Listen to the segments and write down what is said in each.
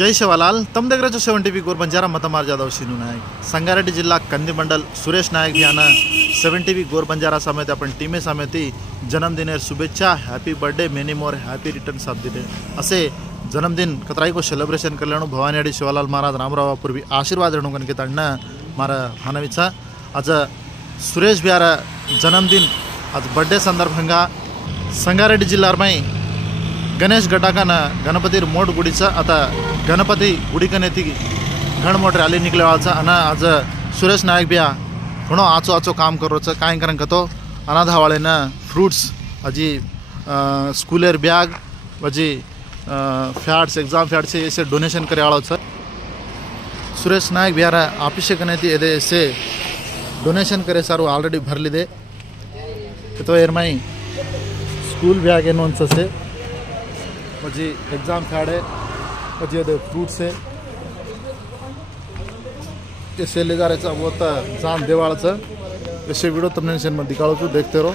जय शिवालाल तम దగ్గర చూసేవంటి వి గోర్ బంజారా మతమార్ జాదవ్ సిను నాయక్ సంగారెడ్డి జిల్లా కంది మండల్ సురేష్ नायक याना 70 वी गोर बंजारा समेत अपन टीमे समेती जन्मदिनेर शुभेच्छा happy birthday many more happy returns of the day असे जन्मदिन कतराई को सेलिब्रेशन करलेणु भवानीवाडी शिवालाल महाराज रामराव पूर्वी आशीर्वाद रेणु कनके तण्ण मारा मनविचा आज सुरेश ब्यार जन्मदिन आज बर्थडे संदर्भंगा संगारेड्डी जिल्लारमै गणेश गटाकन गणपती मोठ गुडीचा आता गणपती गुडीकनेती घण मोठ रॅली निकलेवाळचा आणि आज सुरेश नायक बिया घणो आचो आचो काम करोचं काय कारण कतो अनाथ हवाळेनं फ्रूट्स अजी स्कूलेर बैग वजी फैट्स एग्जाम फैट्स ऐसे डोनेशन करे आळोचं सुरेश नायक बियार ऑफिस कनेती एदे ऐसे डोनेशन करे सारू ऑलरेडी भरलिदे तो एरमाई स्कूल बैग ಏನು ಅನ್ಸಸೆ वजी एग्जाम फैड है वजी अदे फ्रूट्स है ऐसे ले जा रहे वो जान देवाळचं ऐसे वीडियो तुमने में दिखाओ तो देखते रहो।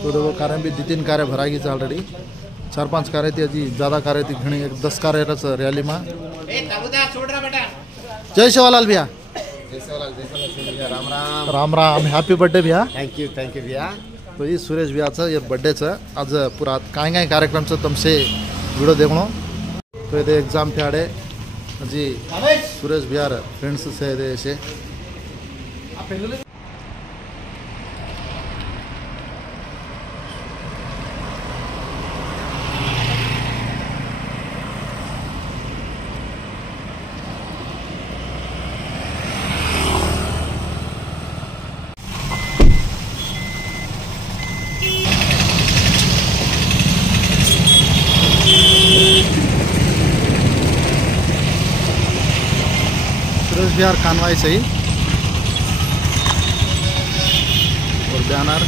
तो देखो कारें भी 2-3 कारें भरा गई ऑलरेडी 4-5 कारें थी अजी ज़्यादा कारें थी घनी 10 कारें रैली में। जय शिवालाल भैया राम राम हैप्पी बर्थडे भैया थैंक यू भैया। तो ये सुरेश भैयाचं ये बर्थडेचं आज पुरा काय काय कार्यक्रमचं तुमसे व्हिडिओ देखणो तो ये एग्जाम फॅडे जी सुरेश भैया फ्रेंड्स से ऐसे सुरेश बिहार कानवाई सही और बैनर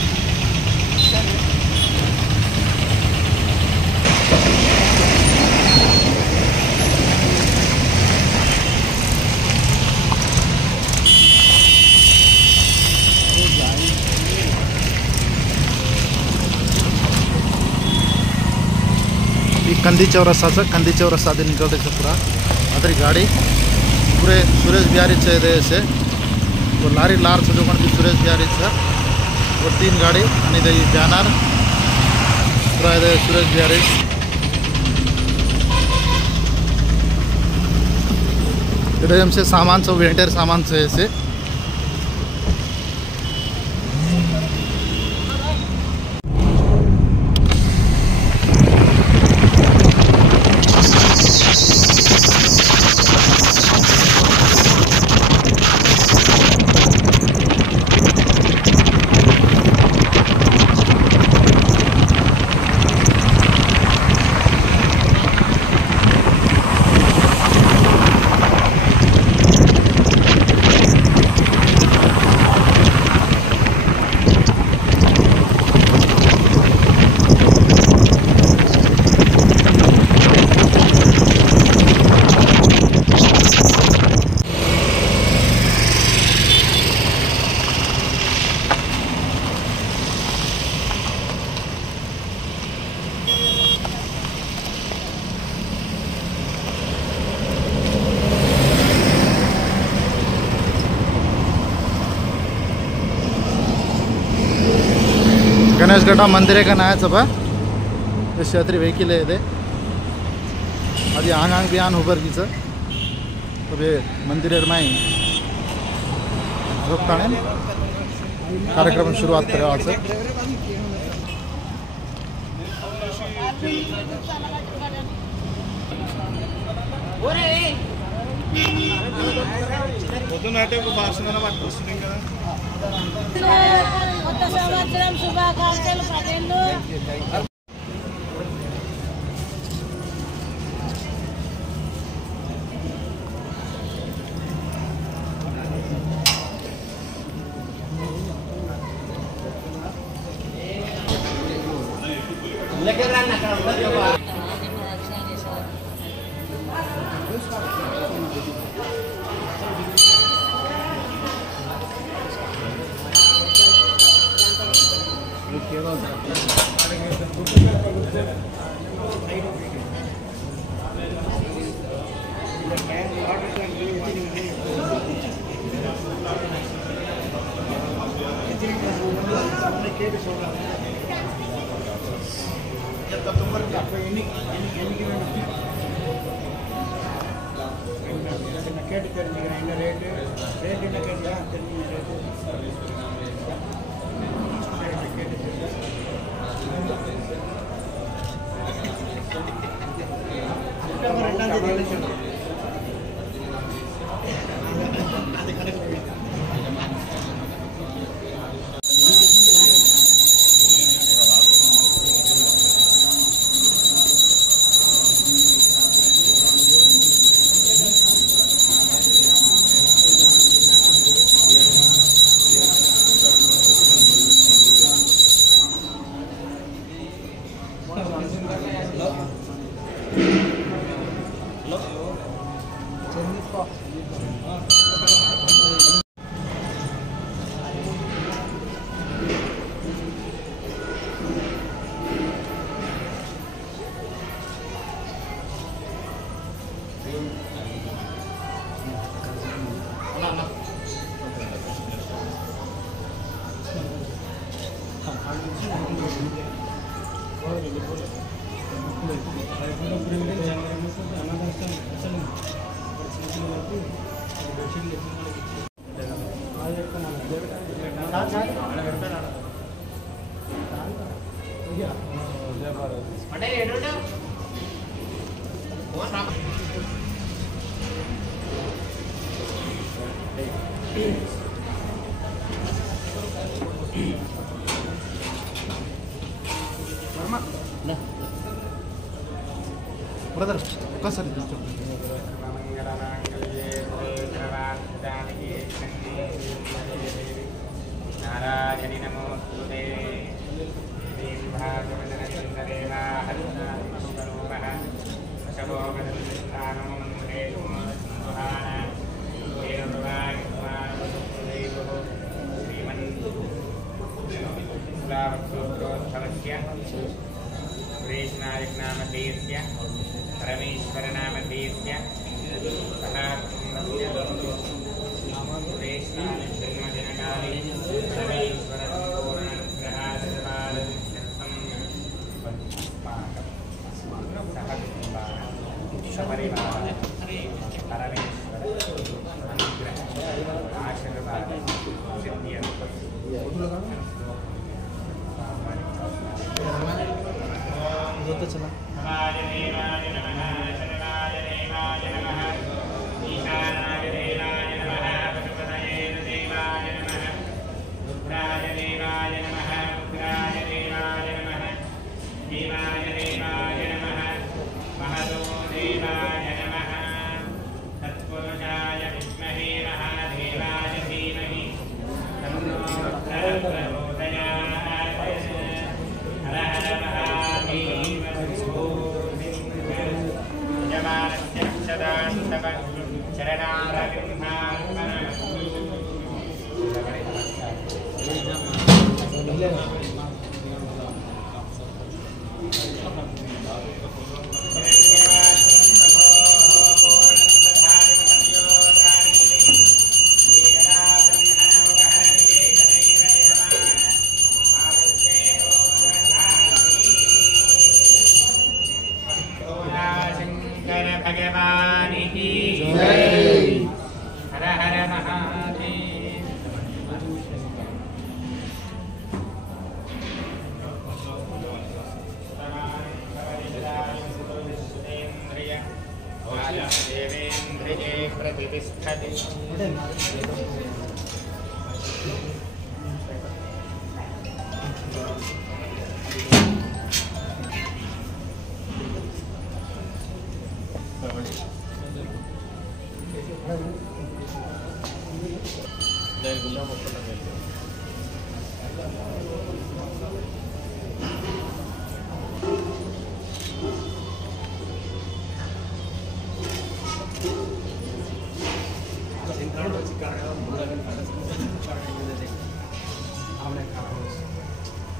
कंदी चौरस्ता से निकलते पूरा अदरी गाड़ी पूरे सुरेश बिहारी से वो लारी लार से जो भी सुरेश बिहारी सर वो 3 गाड़ी आणि बैनर पूरा ಇದೆ सुरेश बिहारी इधर हमसे सामान सब वेंटर सामान से ऐसे गणेश गटा मंदिर का नाय सब क्षेत्री वेहिकल है अभी आंग भी आन उबर की तबे मंदिर में रोकता कार्यक्रम शुरुआत करे आज से బ్రదర్ ఒక్కసారి నారాయణి నమోస్తుతే सुरेशनायकनामधेयस्य परमेश्वरनामधेयस्य सुरेशनायकजन्मदिनकाले सपरिवार परमेश्वर अनुग्रह आशीर्वाद चला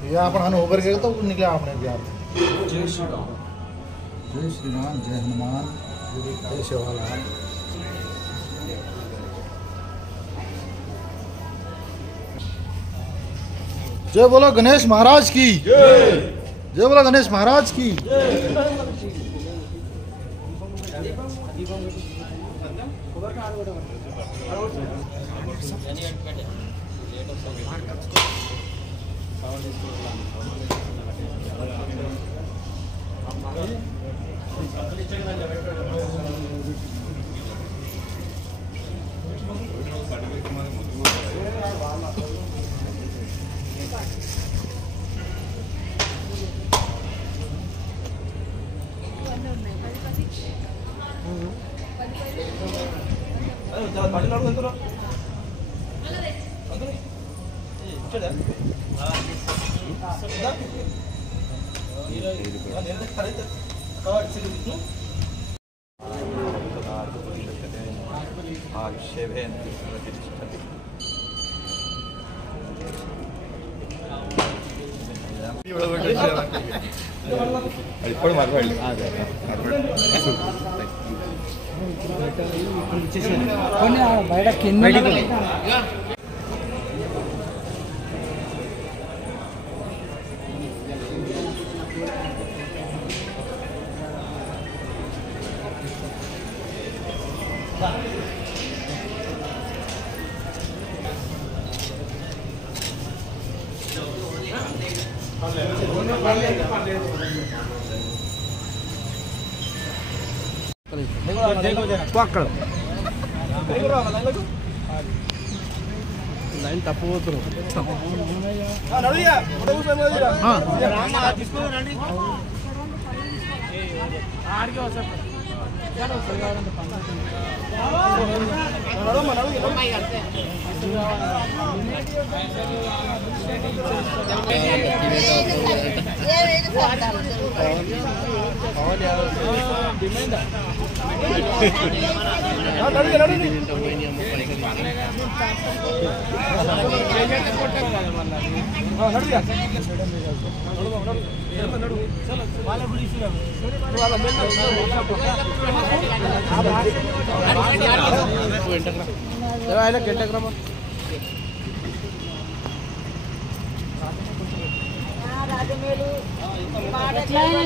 ये अपन हन ऊपर गए तो निकले आपने बिहार। जय श्री राम, जय श्री राम, जय हनुमान, जय शिवालाल। जय बोलो गणेश महाराज की जय बोलो गणेश महाराज की బయట కింద లైన్ తప్పబోతున్నారు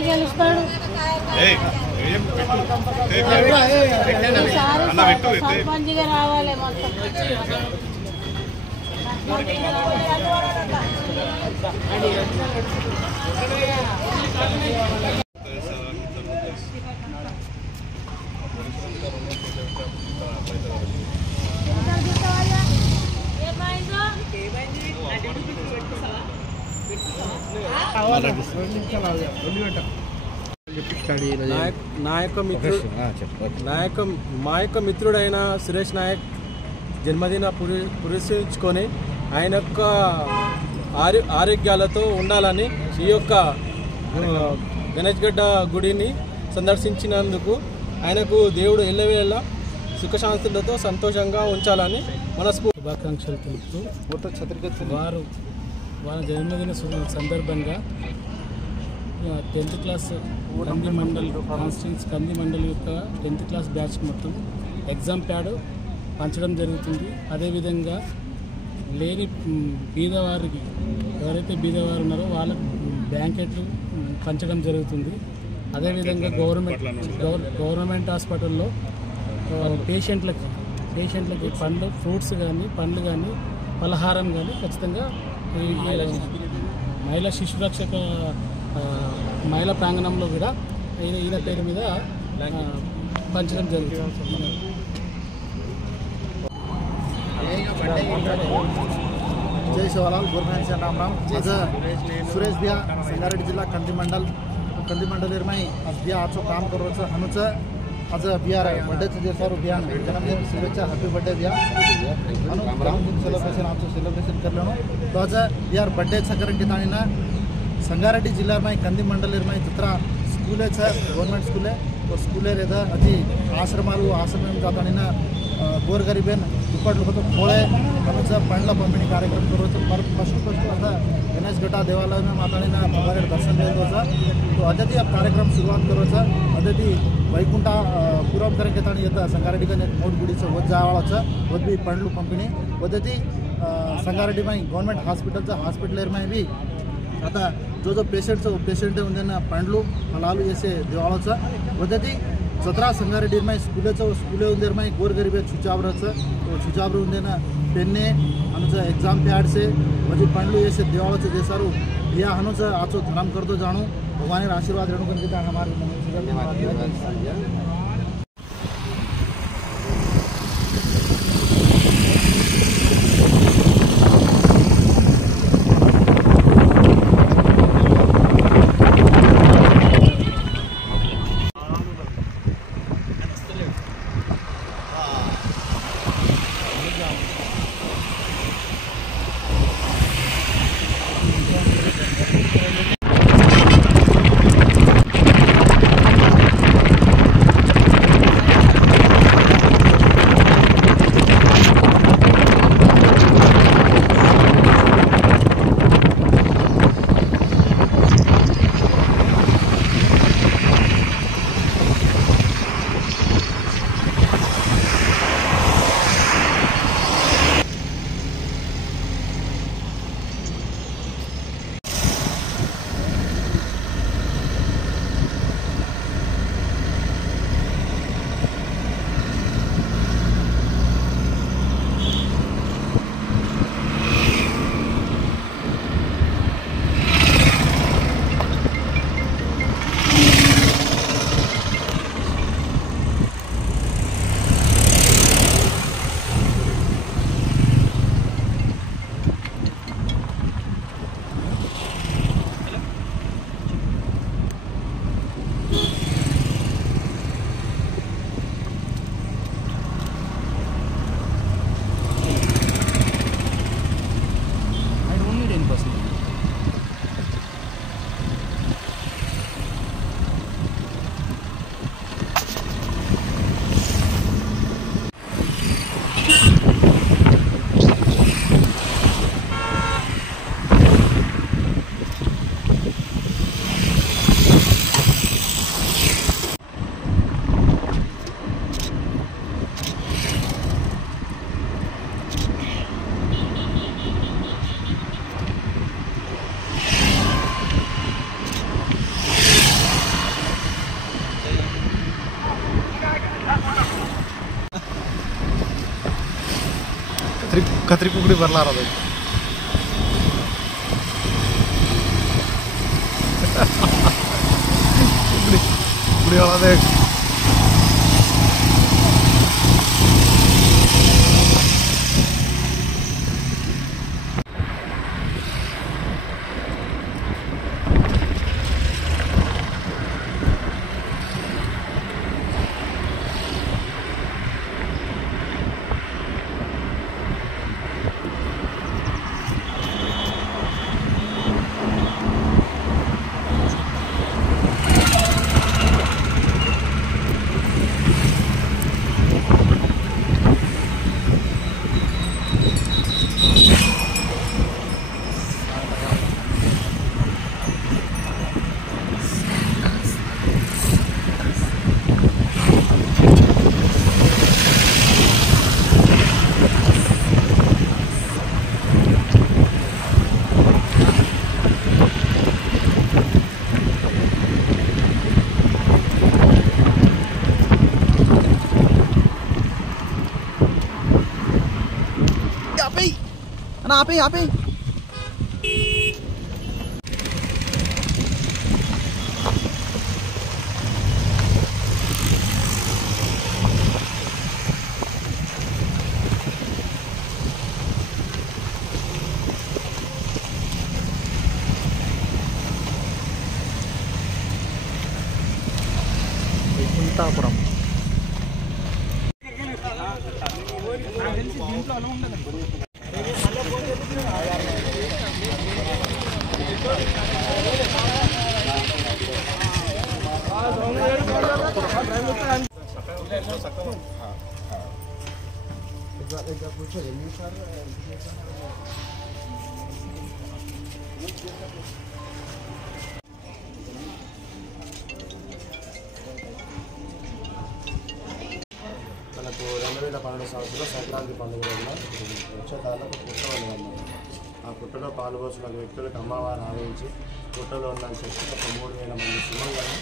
గెలుస్తాడు సర్పంచ్గా రావాలి మొత్తం మా యొక్క మిత్రుడైన సురేష్ నాయక్ జన్మదిన పురస్కరించుకొని ఆయన యొక్క ఆరోగ్యాలతో ఉండాలని ఈ యొక్క గణేష్ గడ్డ గుడిని సందర్శించినందుకు ఆయనకు దేవుడు ఎల్లవేళ సుఖశాంతులతో సంతోషంగా ఉంచాలని శుభాకాంక్షలు తెలుపుతూ వారి జన్మదిన సందర్భంగా 10th క్లాస్ కంది మండల్ కాన్స్టిట్యూన్స్ కంది మండల్ యొక్క 10th క్లాస్ బ్యాచ్ మొత్తం ఎగ్జామ్ ప్యాడ్ పంచడం జరుగుతుంది. అదేవిధంగా లేని బీదవారికి ఎవరైతే బీదవారు ఉన్నారో వాళ్ళకు బ్లాంకెట్లు పంచడం జరుగుతుంది. అదేవిధంగా గవర్నమెంట్ హాస్పిటల్లో పేషెంట్లకి ఫ్రూట్స్ కానీ పండ్లు కానీ పలహారం కానీ ఖచ్చితంగా మహిళా శిశు రక్షక మహిళా ప్రాంగణంలో కూడా ఈయన పేరు మీద పంచడం జరుగుతుంది. जय शिवलाल गोरमेंट से राम राम. आज सुरेश बिया संगारेड्डी जिल्हा कंदी मंडल निर्माई आज बिया आजचं काम करण्याचं अनुचं आज बिया बर्थडेचं दिवसावर बिया जन्मदिन शुभेच्छा हॅपी बर्थडे बिया अनु जन्मदिन सेलिब्रेशन आमचं सेलिब्रेशन करलं तो आज बियार बर्थडेचं कारण की ताणीनं संगारेड्डी जिल्हा में कंदी मंडल निर्माई चित्रा स्कूल है गवर्नमेंट स्कूल है और स्कूल है अति आश्रमालू आश्रम जाताना गोरगरीबेन दुप्पट होतो पोळे त्यांचं पंडला पंपिणी कार्यक्रम करोचं फर्स्ट आता गणेश गटा देवालय में माताड़ीना भगवान दर्शन दिया तो अद्याती कार्यक्रम शुरुआत करोचं अद्याती वैकुंठा पूरम करें के ताणी येतं संगारेड्डी मोठ गुडीचं वध जावाळाचं वध बी पंडलू पंपिणी अद्याती संगारेड्डी में गवर्नमेंट हॉस्पिटल में भी आता जो पेशंट उंदेन पंड्लू फलालू ऐसे देवाळाचा वदती 17 संगारेड्डी में स्कूले उंदेर में गोरगरीब छुचाबर उंदेन पेन्ने अनुचा एग्जाम पैड से वजी पंड्लू ऐसे देवाळाचा देसारू या हनुचा आचो धर्म करतो जाणू भगवान आशीर्वाद रेणु कंकिता हमारे कतरी कुकड़ी बरला रहा कुकड़ी वाला देख यहाँ पे వైకుంఠాపురం మనకు 2012 సంక్రాంతి పండుగ రోజున వచ్చేదారులకు పుట్ట ఉన్నదన్నమాట. ఆ పుట్టలో పాల్గొసిన వ్యక్తులకు అమ్మవారు ఆవించి పుట్టలో ఉందని చెప్పి ఒక 3000 మంది సుమంగళం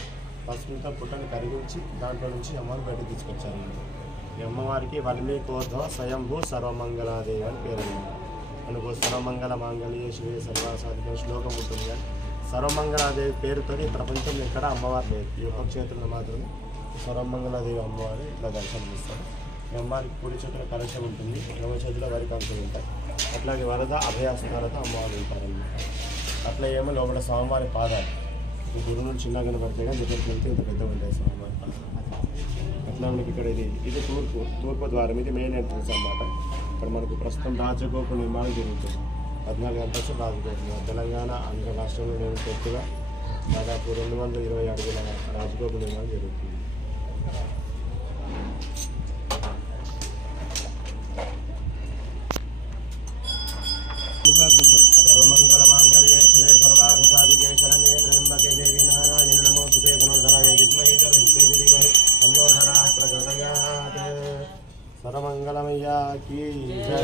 పసుపుతో పుట్టని కరిగించి దాంట్లో నుంచి అమ్మవారు బయటకు తీసుకొచ్చారు. ఈ అమ్మవారికి వల్మీకోర్ధ్వ స్వయంభూ సర్వమంగళాదేవి అని పేరు అన్నమాట. మనకు సర్వమంగళ మాంగళ్యే శివే సర్వాసాధిక శ్లోకం ఉంటుంది. కానీ సర్వమంగళాదేవి పేరుతో ఈ ప్రపంచంలో ఎక్కడ అమ్మవారు లేదు. ఈ ఒక్క క్షేత్రంలో మాత్రమే సర్వమంగళాదేవి అమ్మవారు ఇట్లా దర్శనం ఇస్తారు. ఈ అమ్మవారికి కుడి చేతుల కలశం ఉంటుంది, ఎడమ చేతిలో వరి కంకులు ఉంటాయి. అట్లాగే వరద అభయాసనాలతో అమ్మవారు ఉంటారన్నమాట. అట్లా ఏమో లోపల స్వామివారి పాదాలు ఈ గురువు నుంచి చిన్నగా పడితే కానీ దగ్గరికి వెళ్తే ఇంత పెద్దగా ఉంటాయి స్వామివారి పాదాలు. అట్లా మనకి ఇక్కడ ఇది తూర్పు ద్వారం, ఇది మెయిన్ ఎంట్రన్స్ అన్నమాట. ఇక్కడ మనకు ప్రస్తుతం రాజగోపుర నిర్మాణం జరుగుతుంది. 14 అంతస్తులు రాజగోపురం. తెలంగాణ ఆంధ్ర రాష్ట్రంలో నేను కొత్తగా దాదాపు 220 అడుగుల రాజగోపుర నిర్మాణం జరుగుతుంది. సర్వమంగళ మాంగళ్యే శివే సర్వార్థసాధికే శరణ్యే త్ర్యంబకే దేవి నారాయణి నమోస్తుతే ధనుర్ధరాయ విద్మహే ధీమహి తన్నో ధరాః ప్రచోదయాత్. సర్వమంగళమయ్యా కీ జై.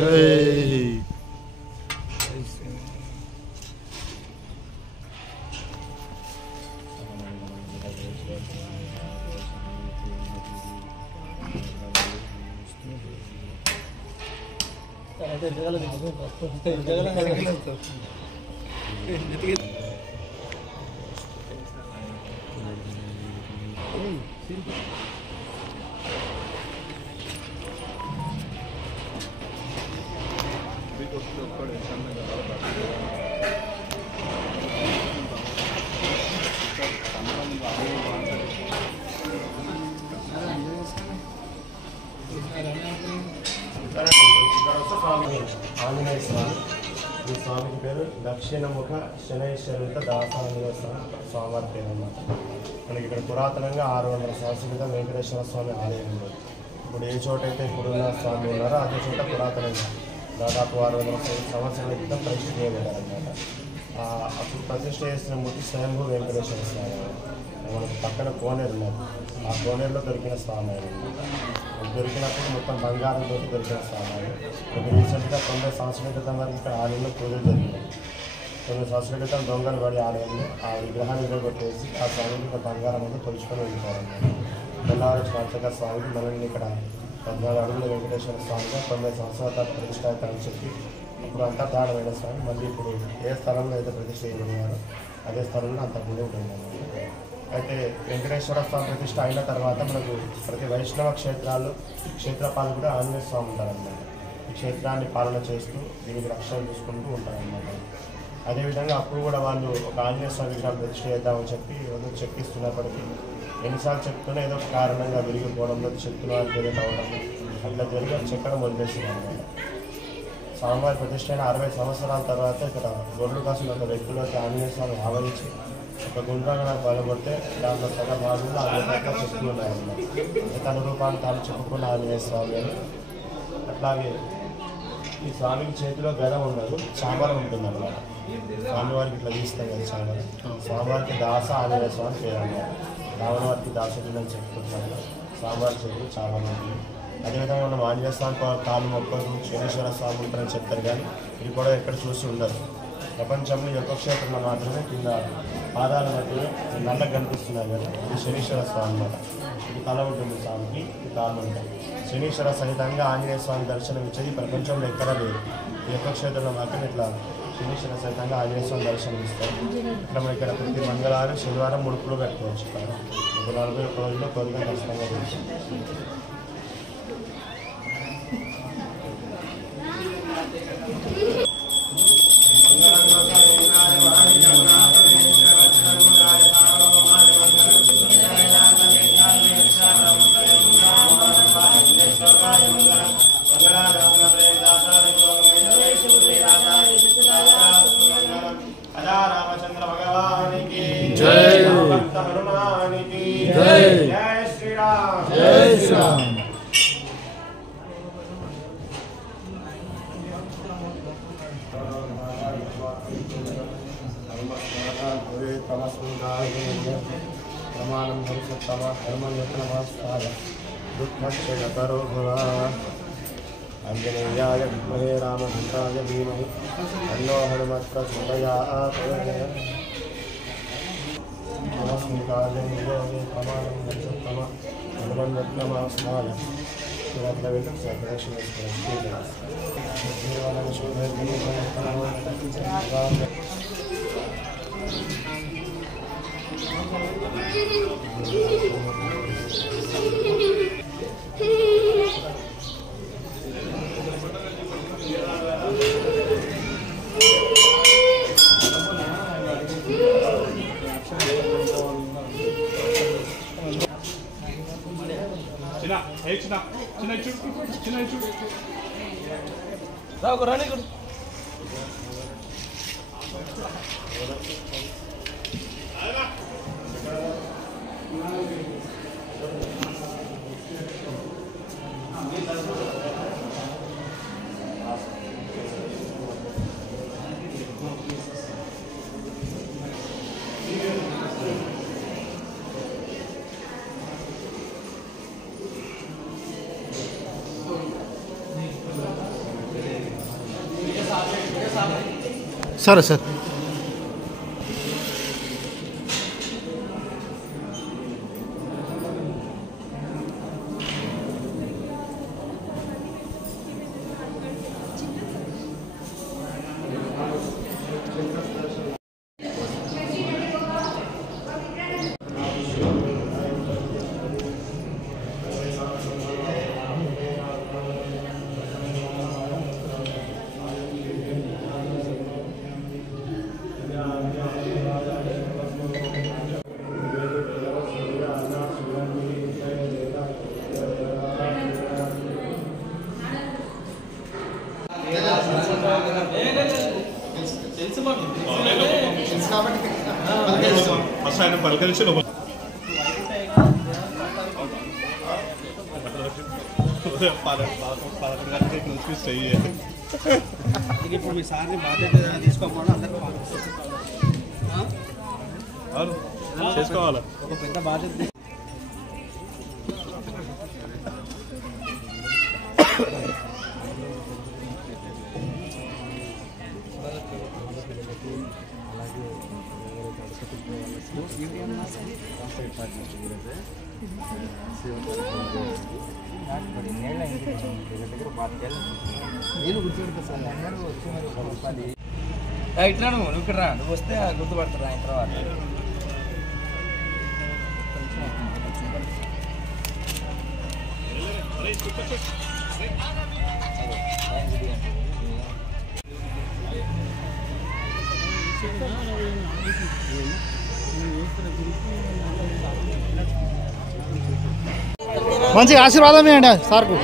ఆంజనేయ స్వామి. ఈ స్వామికి పేరు దక్షిణముఖ శనైశ్వరుత దాసాంజనేయ స్వామివారి పేరు అన్నమాట. మనకి ఇక్కడ పురాతనంగా 600 సంవత్సరాల క్రితం వెంకటేశ్వర స్వామి ఆలయం ఉంది. ఇప్పుడు ఏ చోట అయితే ఇప్పుడున్న స్వామి ఉన్నారో అదే చోట పురాతనంగా దాదాపు 600 సంవత్సరాల క్రితం ప్రతిష్ఠ చేయబడ్డారన్నమాట. అప్పుడు ప్రతిష్ఠ చేసిన మూర్తి స్వయంభూ వెంకటేశ్వర స్వామి. మనకు పక్కన కోనేరు ఉన్నది, ఆ కోనేరులో దొరికిన స్వామి ఆయన. దొరికినప్పుడు మొత్తం బంగారంతో దొరికిన స్వామి. రీసెంట్గా 90 సంవత్సరాల క్రితం వరకు ఇక్కడ ఆలయంలో పూజలు జరిగినాయి. 9 సంవత్సరాల క్రితం దొంగలు పడి ఆలయంలో ఆ విగ్రహాన్ని ఎదురుకొట్టేసి ఆ స్వామికి ఇక్కడ బంగారం అంతా తొలుచుకొని వెళ్ళిపోవాలన్నమాట. తెల్లవారు స్వార్థక స్వామికి మనల్ని ఇక్కడ 14 అడుగుల వెంకటేశ్వర స్వామిగా 90 సంవత్సరాల తర్వాత ప్రతిష్ట అవుతారని చెప్పి ఇప్పుడు అంతా దాడమైన స్వామి మళ్ళీ ఇప్పుడు ఏ స్థలంలో అయితే ప్రతిష్ట చేయబడినారో అదే స్థలంలో అంతకుముందు ఉంటుంది. అయితే వెంకటేశ్వర స్వామి ప్రతిష్ట అయిన తర్వాత మనకు ప్రతి వైష్ణవ క్షేత్రపాలు కూడా ఆంజనేయ స్వామి ఉంటారన్నమాట. ఈ క్షేత్రాన్ని పాలన చేస్తూ దీనికి రక్షణ చూసుకుంటూ ఉంటారన్నమాట. అదేవిధంగా అప్పుడు కూడా వాళ్ళు ఒక ఆంజనేయ స్వామి విగ్రహం ప్రతిష్ట చేద్దామని చెప్పి ఏదో చెప్పిస్తున్నప్పటికీ ఎన్నిసార్లు చెప్తున్నా ఏదో ఒక కారణంగా విరిగిపోవడంలో చెప్తున్న వాళ్ళకి ఏదో కావడం అట్లా జరిగి చెక్కడం వదిలేస్తుంది అన్నమాట. స్వామివారి ప్రతిష్ట అయిన 60 సంవత్సరాల తర్వాత ఇక్కడ గొర్రెలు కాసిన ఒక వ్యక్తిలోకి ఆంజనేయ స్వామి ఆవరించి ఒక గుండ్రంగా బలపడితే దాంట్లో సగం భాగంలో ఆంజనేయ చెప్తూ ఉన్నాయన్నమాట. తన రూపాన్ని తాను చెప్పుకున్న ఆంజనేయ స్వామి అని. అట్లాగే ఈ స్వామికి చేతిలో గద ఉండదు, చామరం ఉంటుందన్నమాట. స్వామివారికి ఇట్లా తీస్తాం కదా చామరం. స్వామివారికి దాస ఆంజనేయ స్వామి పేరు అన్నమాట. రావణ వారికి దాసుడు అని చెప్పుకుంటున్నాను. స్వామివారి చేతులు చామరం ఉంటుంది. అదేవిధంగా మనం ఆంజనేయ స్వామి కాలు మొక్కలు శనీశ్వర స్వామి ఉంటారని చెప్తారు, కానీ ఇది కూడా ఎక్కడ చూసి ఉండదు. ప్రపంచంలో యొక్క క్షేత్రంలో మాత్రమే కింద పాదాల మధ్య నల్ల కనిపిస్తున్నాయి కదా, ఇది శనీశ్వర స్వామి అన్నమాట. ఇది తల ఉంటుంది స్వామికి, ఇది కాళ్ళు ఉంటాయి. శనీశ్వర సహితంగా ఆంజనేయ స్వామి దర్శనం ఇచ్చేది ప్రపంచంలో ఎక్కడా లేదు. ఈ యొక్క క్షేత్రంలో మాత్రం ఇట్లా శనీశ్వర సహితంగా ఆంజనేయ స్వామి దర్శనం ఇస్తారు. ఇక్కడ మనం ఇక్కడ ప్రతి మంగళవారం శనివారం ముడుపులు పెట్టుకోవచ్చు. ఒక 41 రోజుల్లో కోరిక ఖచ్చితంగా తెలుస్తుంది. रामचंद्र भगवान की जय, भक्त हनुमान की जय, जय श्री राम, जय श्री राम। प्रमाणम धर्मोत्तम धर्मयत्नमस्ताय दुःखक्षयकरो भव आञ्जनेयाय विद्महे रामभद्राय धीमहि तन्नो हनुमत्प्रचोदयात् नमस्कृताय निरोगे प्रमाणं गच्छतम हनुमन्नमास्माय సరే సార్ ఆయన పలకరించి ఇప్పుడు మీ సార్ని బాధ్యత తీసుకోకపోవడం అందరికీ చేసుకోవాలి ఒక పెద్ద బాధ్యత. నేను గుర్తుపెడతా సార్ అందరూ వచ్చి మరి ఇట్లా నువ్వు ఇక్కడ రా, నువ్వు వస్తే గుర్తుపడతారు ఆయన తర్వాత. మంచి ఆశీర్వాదం ఇవ్వండి సార్కు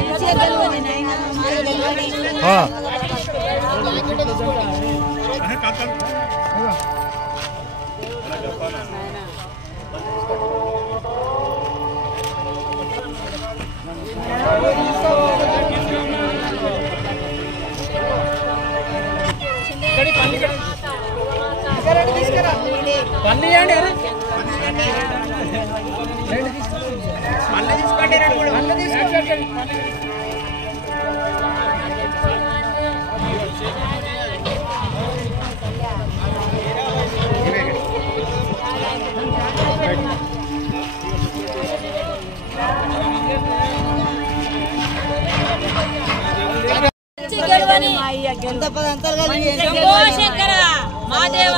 శంకర మాదేవ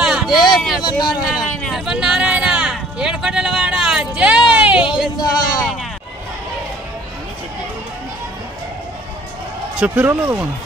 శ్రీమన్నారాయణ ఏడుకొండలవాడ జై చెప్పిరో లేదు మనం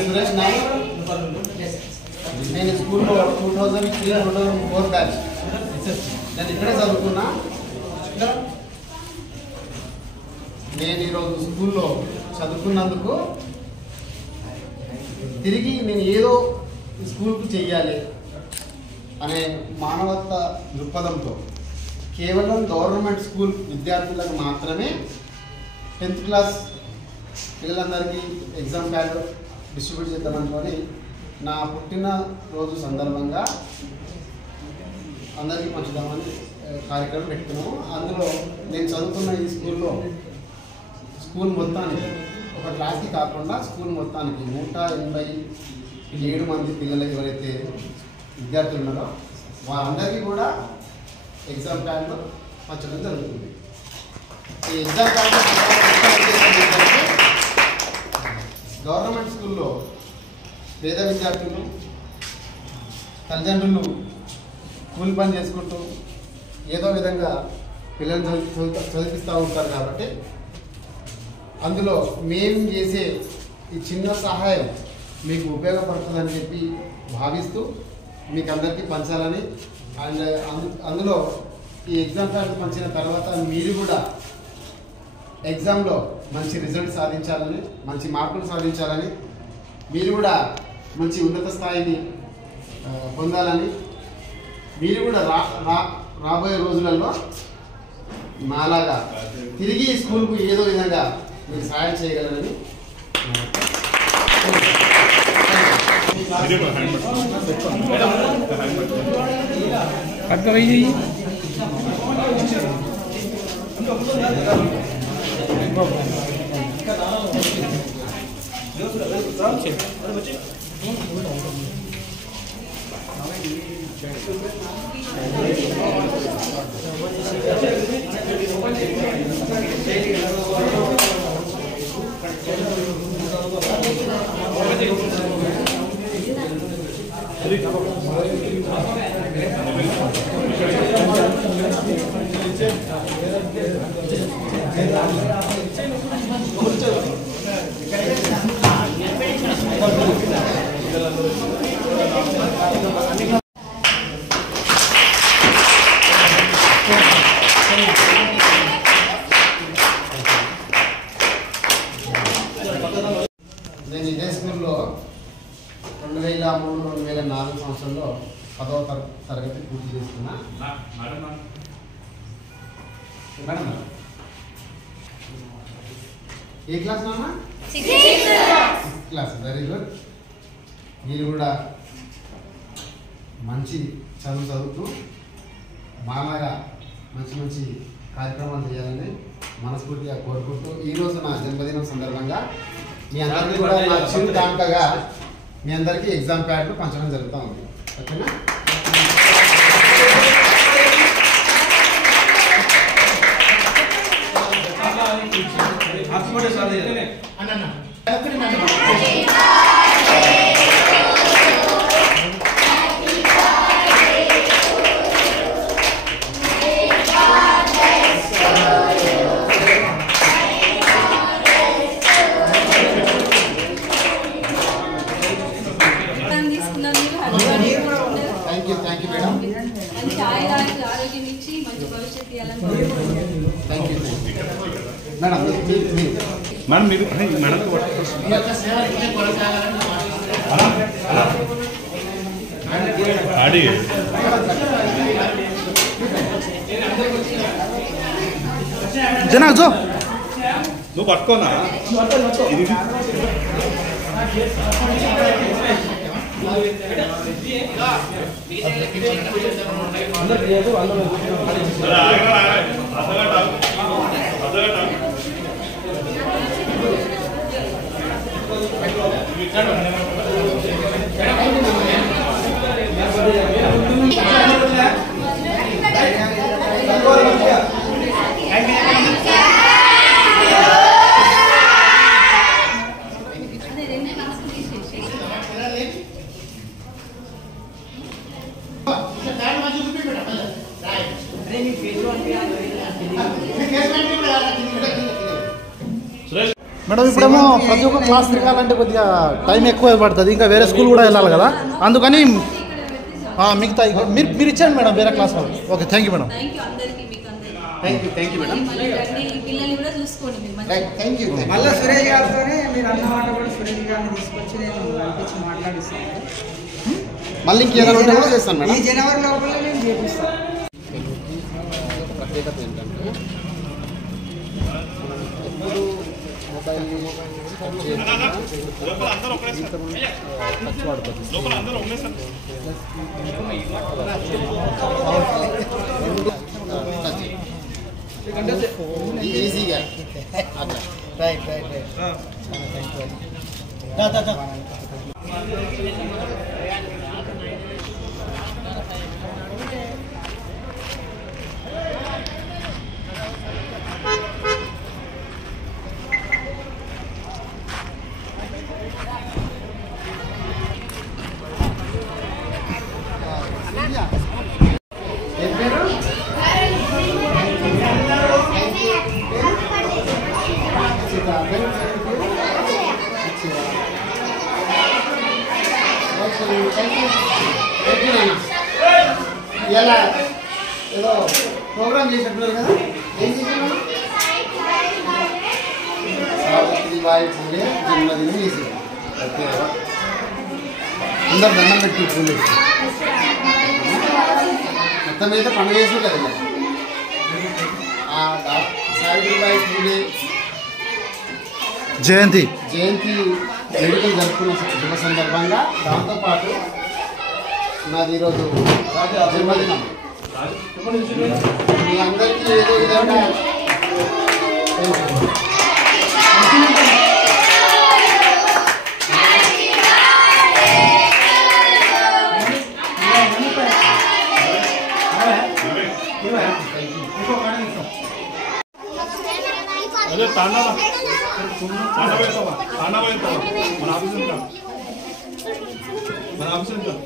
సురేష్ నాయక్ నేను స్కూల్లో 2003-2004 బ్యాచ్. నేను ఇక్కడే చదువుకున్నా. నేను ఈరోజు స్కూల్లో చదువుకున్నందుకు తిరిగి నేను ఏదో స్కూల్కి చెయ్యాలి అనే మానవత్వ దృక్పథంతో కేవలం గవర్నమెంట్ స్కూల్ విద్యార్థులకు మాత్రమే 10th క్లాస్ పిల్లలందరికీ ఎగ్జామ్ ప్యాడ్ డిస్ట్రిబ్యూట్ చేద్దామనుకొని నా పుట్టినరోజు సందర్భంగా అందరికీ పంచుదామని కార్యక్రమం పెట్టుకున్నాము. అందులో నేను చదువుకున్న ఈ స్కూల్లో స్కూల్ మొత్తానికి ఒక క్లాస్కి కాకుండా స్కూల్ మొత్తానికి 187 మంది పిల్లలు ఎవరైతే విద్యార్థులు ఉన్నారో వారందరికీ కూడా ఎగ్జామ్ ప్యాడ్లు పంచడం జరుగుతుంది. ఈ ఎగ్జామ్ ప్యాడ్లు గవర్నమెంట్ స్కూల్లో పేద విద్యార్థులు తల్లిదండ్రులు కూలి పని చేసుకుంటూ ఏదో విధంగా పిల్లల్ని చదివిస్తూ ఉంటారు కాబట్టి అందులో మేము చేసే ఈ చిన్న సహాయం మీకు ఉపయోగపడుతుందని చెప్పి భావిస్తూ మీకు అందరికీ పంచాలని అండ్ అందులో ఈ ఎగ్జామ్ ప్యాడ్ పంచిన తర్వాత మీరు కూడా ఎగ్జామ్లో మంచి రిజల్ట్ సాధించాలని, మంచి మార్కులు సాధించాలని, మీరు కూడా మంచి ఉన్నత స్థాయిని పొందాలని, మీరు కూడా రాబోయే రోజులలో నాలాగా తిరిగి స్కూల్కు ఏదో విధంగా మీరు సహాయం చేయగలరని నేను ఇదే స్కూల్లో 2003-2004 సంవత్సరంలో 10వ తరగతి పూర్తి చేసుకున్నా. ఏ క్లాస్ నాన్న? 6th class. Very good. మీరు కూడా మంచి చదువుతూ మాలాగా మంచి మంచి కార్యక్రమాలు చేయాలని మనస్ఫూర్తిగా కోరుకుంటూ ఈరోజు నా జన్మదినం సందర్భంగా మీ అందరికీ కూడా నా చిన్న కానుకగా మీ అందరికీ ఎగ్జామ్ ప్యాడ్లు పంచడం జరుగుతూ ఉంది. ఓకేనా? Thank you madam. ఆరోగ్యం ఇచ్చి మంచి భవిష్యత్తు ఇవ్వాలని థ్యాంక్ యూ మేడం. మేడం మీరు మేడం ఆడి జనా జో నువ్వు పట్టుకోనా ఇది మేడం ఇప్పుడేమో ప్రతి ఒక్క క్లాస్ తిరగాలంటే కొద్దిగా టైం ఎక్కువ పడుతుంది, ఇంకా వేరే స్కూల్ కూడా వెళ్ళాలి కదా, అందుకని మిగతా మీరు మీరు ఇచ్చారు మేడం వేరే క్లాస్ వాళ్ళు. Okay, thank you madam. Thank you madam. పిల్లల్ని కూడా చూసుకోండి మీరు. Thank you. మళ్ళీ సురేష్ గారితోనే మీరు అన్నమాట కూడా సురేష్ గారిని తీసుకొచ్చి నేను పంపించి మాట్లాడిస్తాను. మళ్ళీ ఇంకేదైనా ఉంటే కూడా చేస్తాను మేడం. ఈ జనవరి లోపల నేను చేపిస్తాను. ప్రత్యేకత ఏంటంటే ఎప్పుడు మొబైల్ టచ్ వాడుతుంది. ఈజీగా రైట్ రైట్ రైట్. ఏం పేరు? ఇలా ఏదో ప్రోగ్రామ్ చేసినట్టున్నారు కదా, ఏం చేసాను? సావిత్రిబాయి పూలే జన్మదినం చేసారు. ఓకే, అందరు దండం పెట్టి పూలు మొత్తం అయితే పండుగ చేసారు కదా. సావిత్రిబాయి పూలే జయంతి వేడుకలు జరుపుకున్న శుభ సందర్భంగా దాంతోపాటు నాది ఈరోజు జన్మదినం. మీ అందరికీ ఏదో విధంగా అదే తాండా పోయిస్తావా మన ఆఫీస్ ఉంటాం, మన ఆఫీస్ ఉంటాం.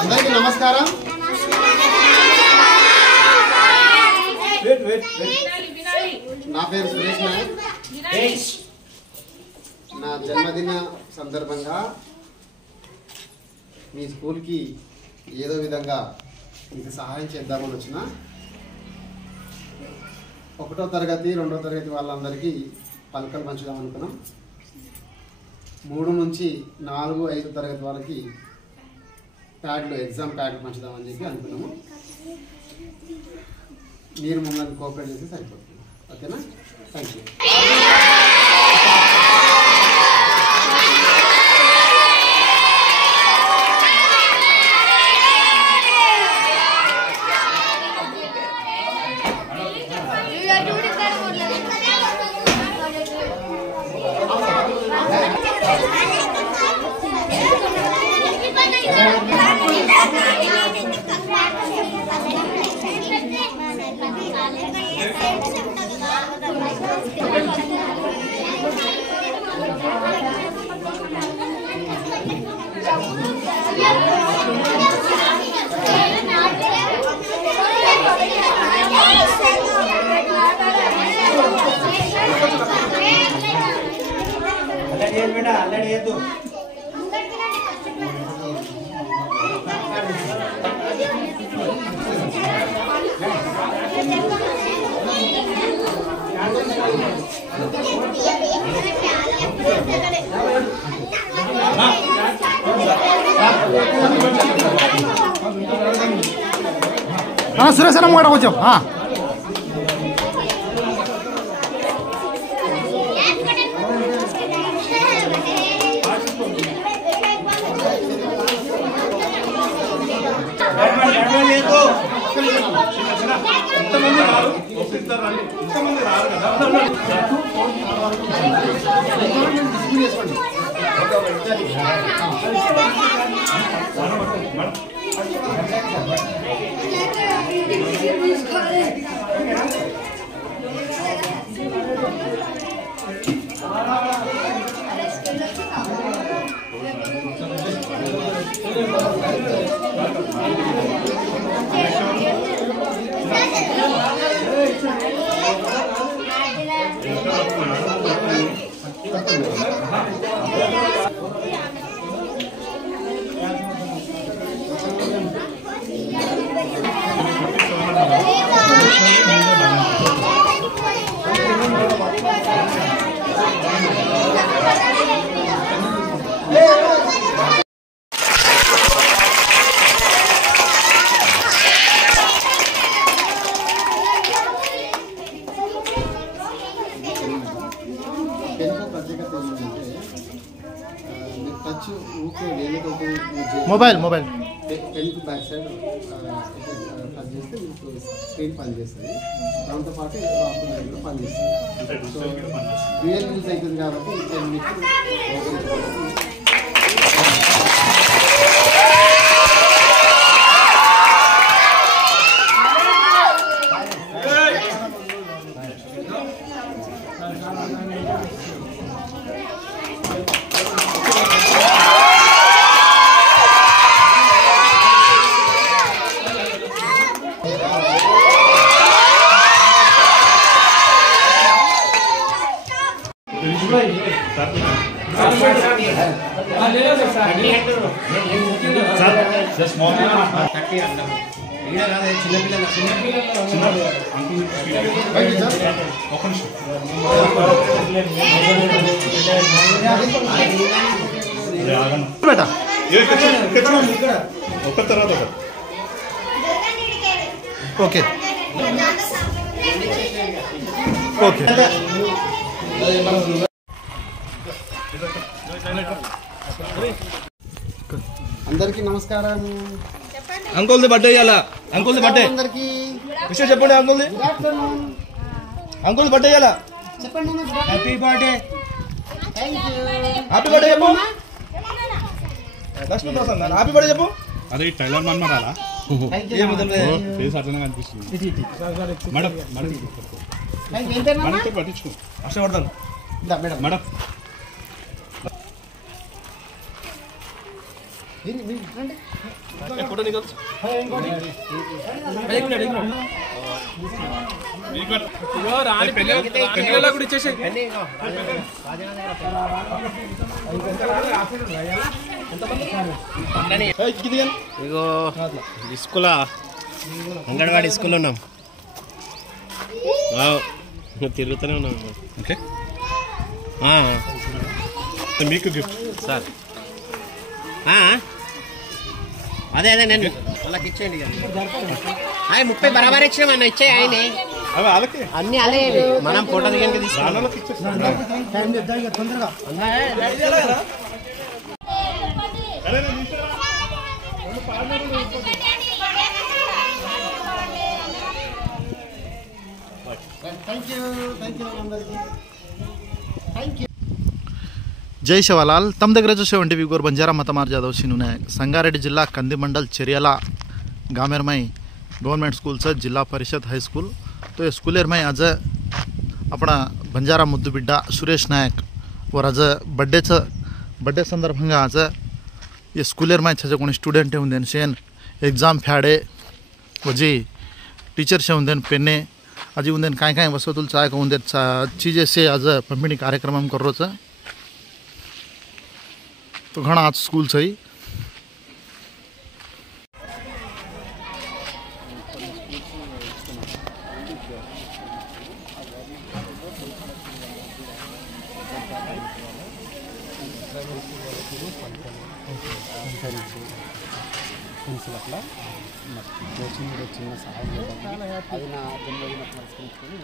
అందరికీ నమస్కారం. నా పేరు సురేష్ నాయక్. నా జన్మదిన సందర్భంగా మీ స్కూల్కి ఏదో విధంగా మీకు సహాయం చేద్దామని వచ్చిన 1వ తరగతి 2వ తరగతి వాళ్ళందరికీ పలకలు పంచుదాం అనుకున్నాం. 3 నుంచి 4, 5 తరగతి వాళ్ళకి ఎగ్జామ్ ప్యాడ్లు పంచుదామని చెప్పి అనుకున్నాము. మీరు మమ్మల్ని కోఆపరేట్ చేస్తే సరిపోతుంది. ఓకేనా? Thank you. సురేష్ అన్న మాట కొంచెం ఇంతమంది రారు, ఒప్పిస్తారు రండి. ఇంతమంది రారు కదా. Mobile pen back side touch చేస్తే మీకు స్క్రీన్ పనిచేస్తుంది. దాంతోపాటు రాసుకున్నట్టు పనిచేస్తుంది. సో డ్యూయల్ యూజ్ అవుతుంది కాబట్టి ఈ పెన్ మీకు बेटा ओके ओके అందరికీ నమస్కారం. అంకుల్ ది బర్త్డే ఇయాల అంకుల్ ది బర్త్డే అందరికీ విషయం చెప్పండి. అంకుల్ ది అంకుల్ బర్త్డే ఇయాల చెప్పండి. హ్యాపీ బర్త్డే హ్యాపీ బర్త్డే చెప్పు. లక్ష్మీ ప్రసాద్ హ్యాపీ బర్త్డే చెప్పు. అదే టైలర్ మన్ మరాలా ఫేస్ అట్లనే కనిపిస్తుంది. మేడం మేడం పట్టించుకో హర్షవర్ధన్ మేడం ఫోటో నికల్ పెళ్ళిళ్ళ కూడా ఇచ్చేసి ఇగో స్కూల్ అంగన్వాడీ స్కూల్లో ఉన్నాం. తిరుగుతూనే ఉన్నాం. ఓకే మీకు గిఫ్ట్ సార్. అదే అదే నేను వాళ్ళకి ఇచ్చేయండి. 30 బరాబర్ ఇచ్చినాం అన్న. ఇచ్చే ఆయనే అన్ని అలే మనం ఫోటో దిగడానికి తీసుకున్నాం. जय शिवालाल तम దగ్గర చూసేవంటి విగోర్ బంజారా मतमार जादव सिनू नायक संगारेड्डी जिला कंदी मंडल चेरियाला गामेर में गवर्नमेंट स्कूल से जिला परिषद हाई स्कूल. तो ये स्कूलेर में आज अपना बंजारा मुद्दू बिड्डा सुरेश नायक और आज बड्डे संदर्भंगा आज ये स्कूलेर में छे कोणी स्टूडेंट उंदेन शेन एग्जाम फ्याडे वजी टीचर से उंदेन पेन्ने अजी उंदेन काय काय वस्तुल चाय का उंदेन चीजें से आज पंपिणी कार्यक्रम करो छ. तो घना आज स्कूल सही అట్లా కోచింగ్ కూడా చిన్న సహాయం అది నా జన్మదిన పురస్కరించుకొని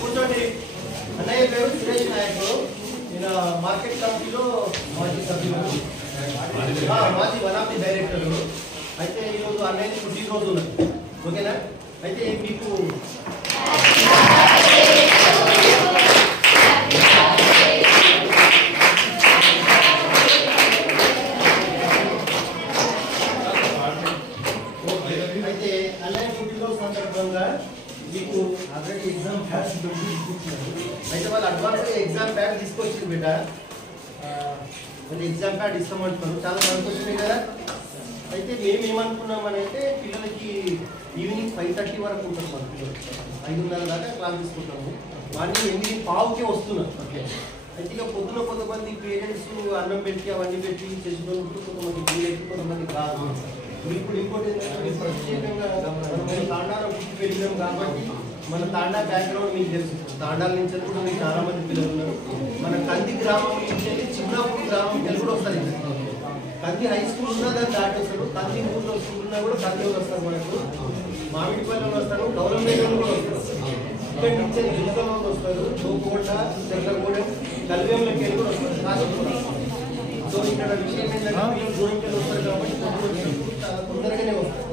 కూర్చోండి. అన్నయ్య పేరు సురేష్ నాయక్. నేను మార్కెట్ కమిటీలో మాజీ సభ్యులు, మాజీ వన్ ఆఫ్ ది డైరెక్టర్లు. అయితే ఈరోజు అన్నయ్య పుట్టినరోజు ఉన్నది, ఓకేనా? అయితే మీకు బిడ్డ మళ్ళీ ఎగ్జామ్ ప్యాడ్ ఇస్తామంటున్నాను, చాలా సంతోషమే కదా. అయితే మేము ఏమనుకున్నామని అయితే పిల్లలకి ఈవినింగ్ 5:30 వరకు ఉంటాం, మన పిల్లలు 5:30 దాకా క్లాస్ తీసుకుంటాము. మార్నింగ్ 8:15కే వస్తున్నారు. అయితే ఇక పొద్దున కొంతమంది పేరెంట్స్ అన్నం పెట్టి అవన్నీ పెట్టి చేసుకుంటూ కొంతమంది వీలైతే కొంతమంది కాదు. ఇప్పుడు ఇంకోటి ఏంటంటే ప్రత్యేకంగా మనం తాండాలో పుట్టి పెరిగినాం కాబట్టి మన తాండా బ్యాక్గ్రౌండ్ మీకు తెలుసు. తాండాల నుంచి కూడా మీకు చాలా మంది పిల్లలు ఉన్నారు. మన కంది గ్రామం నుంచి వెళ్ళి చిన్నప్పుడు గ్రామం పిల్లలు కూడా వస్తారు. కంది హై స్కూల్ ఉన్నా దాన్ని దాటి వస్తారు. కంది ఊళ్ళో స్కూల్ ఉన్నా కూడా కంది వాళ్ళు వస్తారు. మనకు మామిడిపల్లి వస్తారు, గౌరవపేట కూడా వస్తారు. ఇక్కడ నుంచి జిల్లాలో వస్తారు, చోకోట, చంద్రగూడెం, కల్వేంలోకి వెళ్ళి కూడా వస్తారు. సో ఇక్కడ విషయం ఏంటంటే పిల్లలు దూరంకి వెళ్ళి వస్తారు కాబట్టి చాలా తొందరగానే వస్తారు.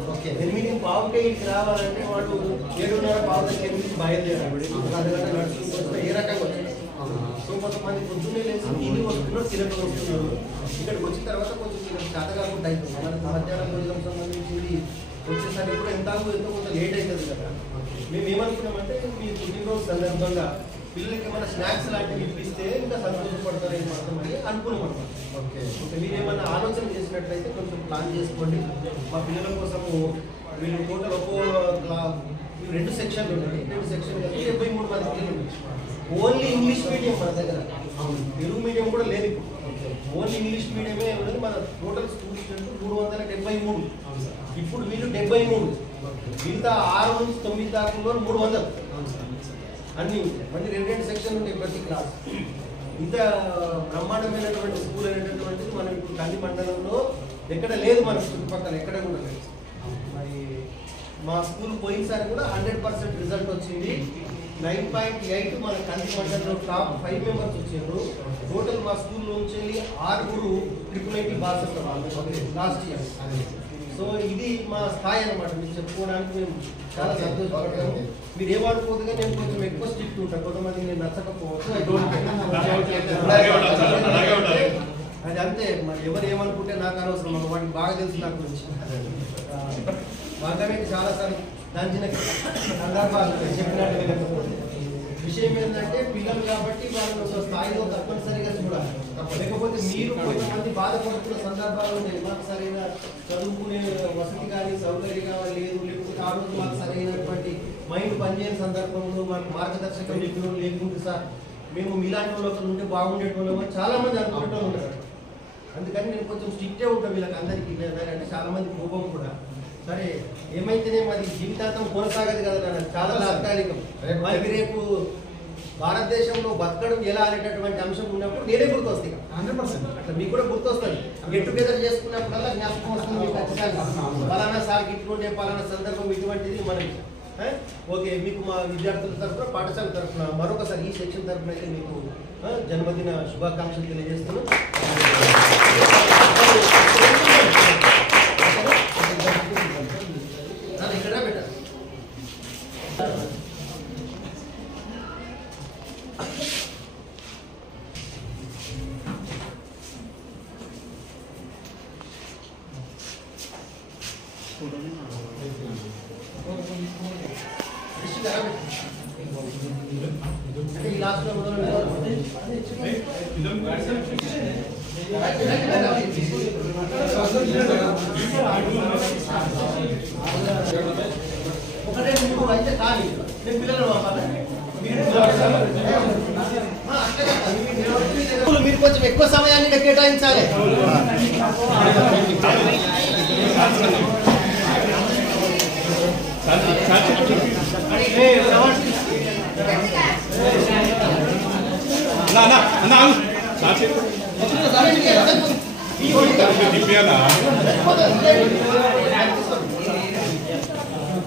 8:15కే ఇక్కడికి రావాలంటే వాళ్ళు 7:30 బయలుదేరారు. 10 గంటలు నడుచుకుంటూ వస్తారు. ఏ రకంగా వచ్చారు. సో కొంతమంది పొద్దున్నే లేచి తిని వస్తున్నారు, తినక వస్తున్నారు. ఇక్కడికి వచ్చిన తర్వాత కొంచెం చేత కాకుండా అయిపోతుంది. మనకు మధ్యాహ్నం భోజనం సంబంధించింది వచ్చేసరికి కూడా ఎంతో కొంత లేట్ అవుతుంది కదా. మేము ఏమనుకున్నామంటే మీ పుట్టినరోజు సందర్భంగా పిల్లలకి మన స్నాక్స్ లాంటివి ఇప్పిస్తే ఇంకా సంతోషపడతారని మాత్రం అనుకున్నాం అనమాట. ఓకే, మీరు ఏమన్నా ఆలోచన చేసినట్లయితే కొంచెం ప్లాన్ చేసుకోండి. మా పిల్లల కోసము వీళ్ళు టోటల్ ఒక్కో 2 సెక్షన్లు ఉన్నాయి. 2 సెక్షన్లు కలిపి 73 మంది పిల్లలు ఉన్నాయి. ఓన్లీ ఇంగ్లీష్ మీడియం మన దగ్గర, తెలుగు మీడియం కూడా లేదు. ఓన్లీ ఇంగ్లీష్ మీడియమే ఉన్నది. మన టోటల్ స్కూల్ స్టూడెంట్ 373. ఇప్పుడు వీళ్ళు 73. మిగతా 6 నుంచి 9 దాకా 300 అన్నీ మళ్ళీ 2 సెక్షన్లు ఉంటాయి ప్రతి క్లాస్. ఇంత బ్రహ్మాండమైనటువంటి స్కూల్ అనేటటువంటిది మనం ఇప్పుడు కంది మండలంలో ఎక్కడ లేదు, మన చుట్టుపక్కల ఎక్కడ కూడా లేదు. మరి మా స్కూల్ పోయినసారి కూడా 100% రిజల్ట్ వచ్చింది. 9.8 మన కంది మండలంలో టాప్ 5 మెంబర్స్ వచ్చారు. టోటల్ మా స్కూల్ నుంచి వెళ్ళి 6 888 బాస్ వస్తారు లాస్ట్ ఇయర్. సో ఇది మా స్థాయి అనమాట. మీరు చెప్పుకోవడానికి మేము చాలా సంతోషపడతాము. మీరు ఏమనుకోదుగా నేను కొంచెం ఎక్కువ స్ట్రిక్ట్ ఉంటాను. కొంతమంది నేను నచ్చకపోవచ్చు, అది అంతే. మరి ఎవరు ఏమనుకుంటే నాకు అనవసరం, వాటికి బాగా తెలుసు నాకు గురించి. బాగానే చాలాసార్లు దంచిన సందర్భాలు చెప్పినట్టు. విషయం ఏంటంటే పిల్లలు కాబట్టి వాళ్ళు స్థాయిలో తప్పనిసరిగా చూడాలి. లేకపోతే మీరు కొంతమంది బాధపడుతున్న సందర్భాలు ఉన్నాయి. మాకు సరైన చదువుకునే వసతి కానీ సౌకర్యం కానీ లేదు, లేకపోతే ఆ రోజు మాకు సరైనటువంటి మైండ్ పనిచేయని సందర్భంలో మాకు మార్గదర్శకం చెప్పిన లేకుంటే సార్ మేము మీలాంటి వాళ్ళు ఉంటే బాగుండేటోళ్ళం అని చాలా మంది అనుకునేటోళ్ళు ఉంటారు. అందుకని నేను కొంచెం స్ట్రిక్టే ఉంటాను వీళ్ళకి అందరికీ. అంటే చాలా మంది కోపం కూడా. సరే ఏమైతేనే మరి జీవితాంతం కొనసాగదు కదా, చాలా తాత్కాలికం. మనకి రేపు భారతదేశంలో బతకడం ఎలా అనేటటువంటి అంశం ఉన్నప్పుడు నేనే గుర్తొస్తాయి 100%. అట్లా మీకు కూడా గుర్తొస్తుంది. గెట్ టుగెదర్ చేసుకున్నప్పుడల్లా జ్ఞాపకం వస్తుంది మీకు ఖచ్చితంగా. పలానా సార్కి ఇటువంటి పలానా సందర్భం ఇటువంటిది మనకి. ఓకే, మీకు మా విద్యార్థుల తరఫున పాఠశాల తరఫున మరొకసారి ఈ సెక్షన్ తరఫున అయితే మీకు జన్మదిన శుభాకాంక్షలు తెలియజేస్తున్నాను. ఇక్కడ పెట్ట అంటే ఈ లాస్ట్ లో ఒకటే నువ్వు అయితే కానీ నేను పిల్లలు మీరు కొంచెం ఎక్కువ సమయాన్ని కేటాయించాలి.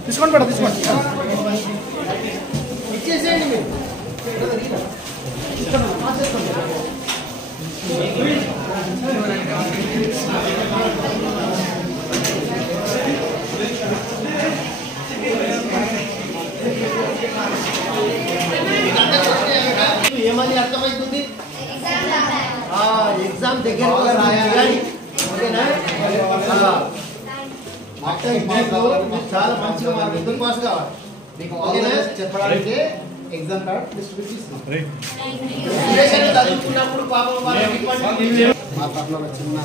తీసుకోండి మేడం, తీసుకోండి. ఇచ్చేసేయండి మీరు. ఏమని అర్థమవుతుంది? ఎగ్జామ్ దగ్గర రాయాలి. ఓకేనా? చాలా మంచిగా మార్కులతో పాస్ కావాలి. చెప్పడానికి ఎగ్జామ్ ప్యాడ్ డిస్ట్రిబ్యూట్ చేస్తున్నాం. చదువుకున్నప్పుడు పాపం మా పట్ల ఒక చిన్న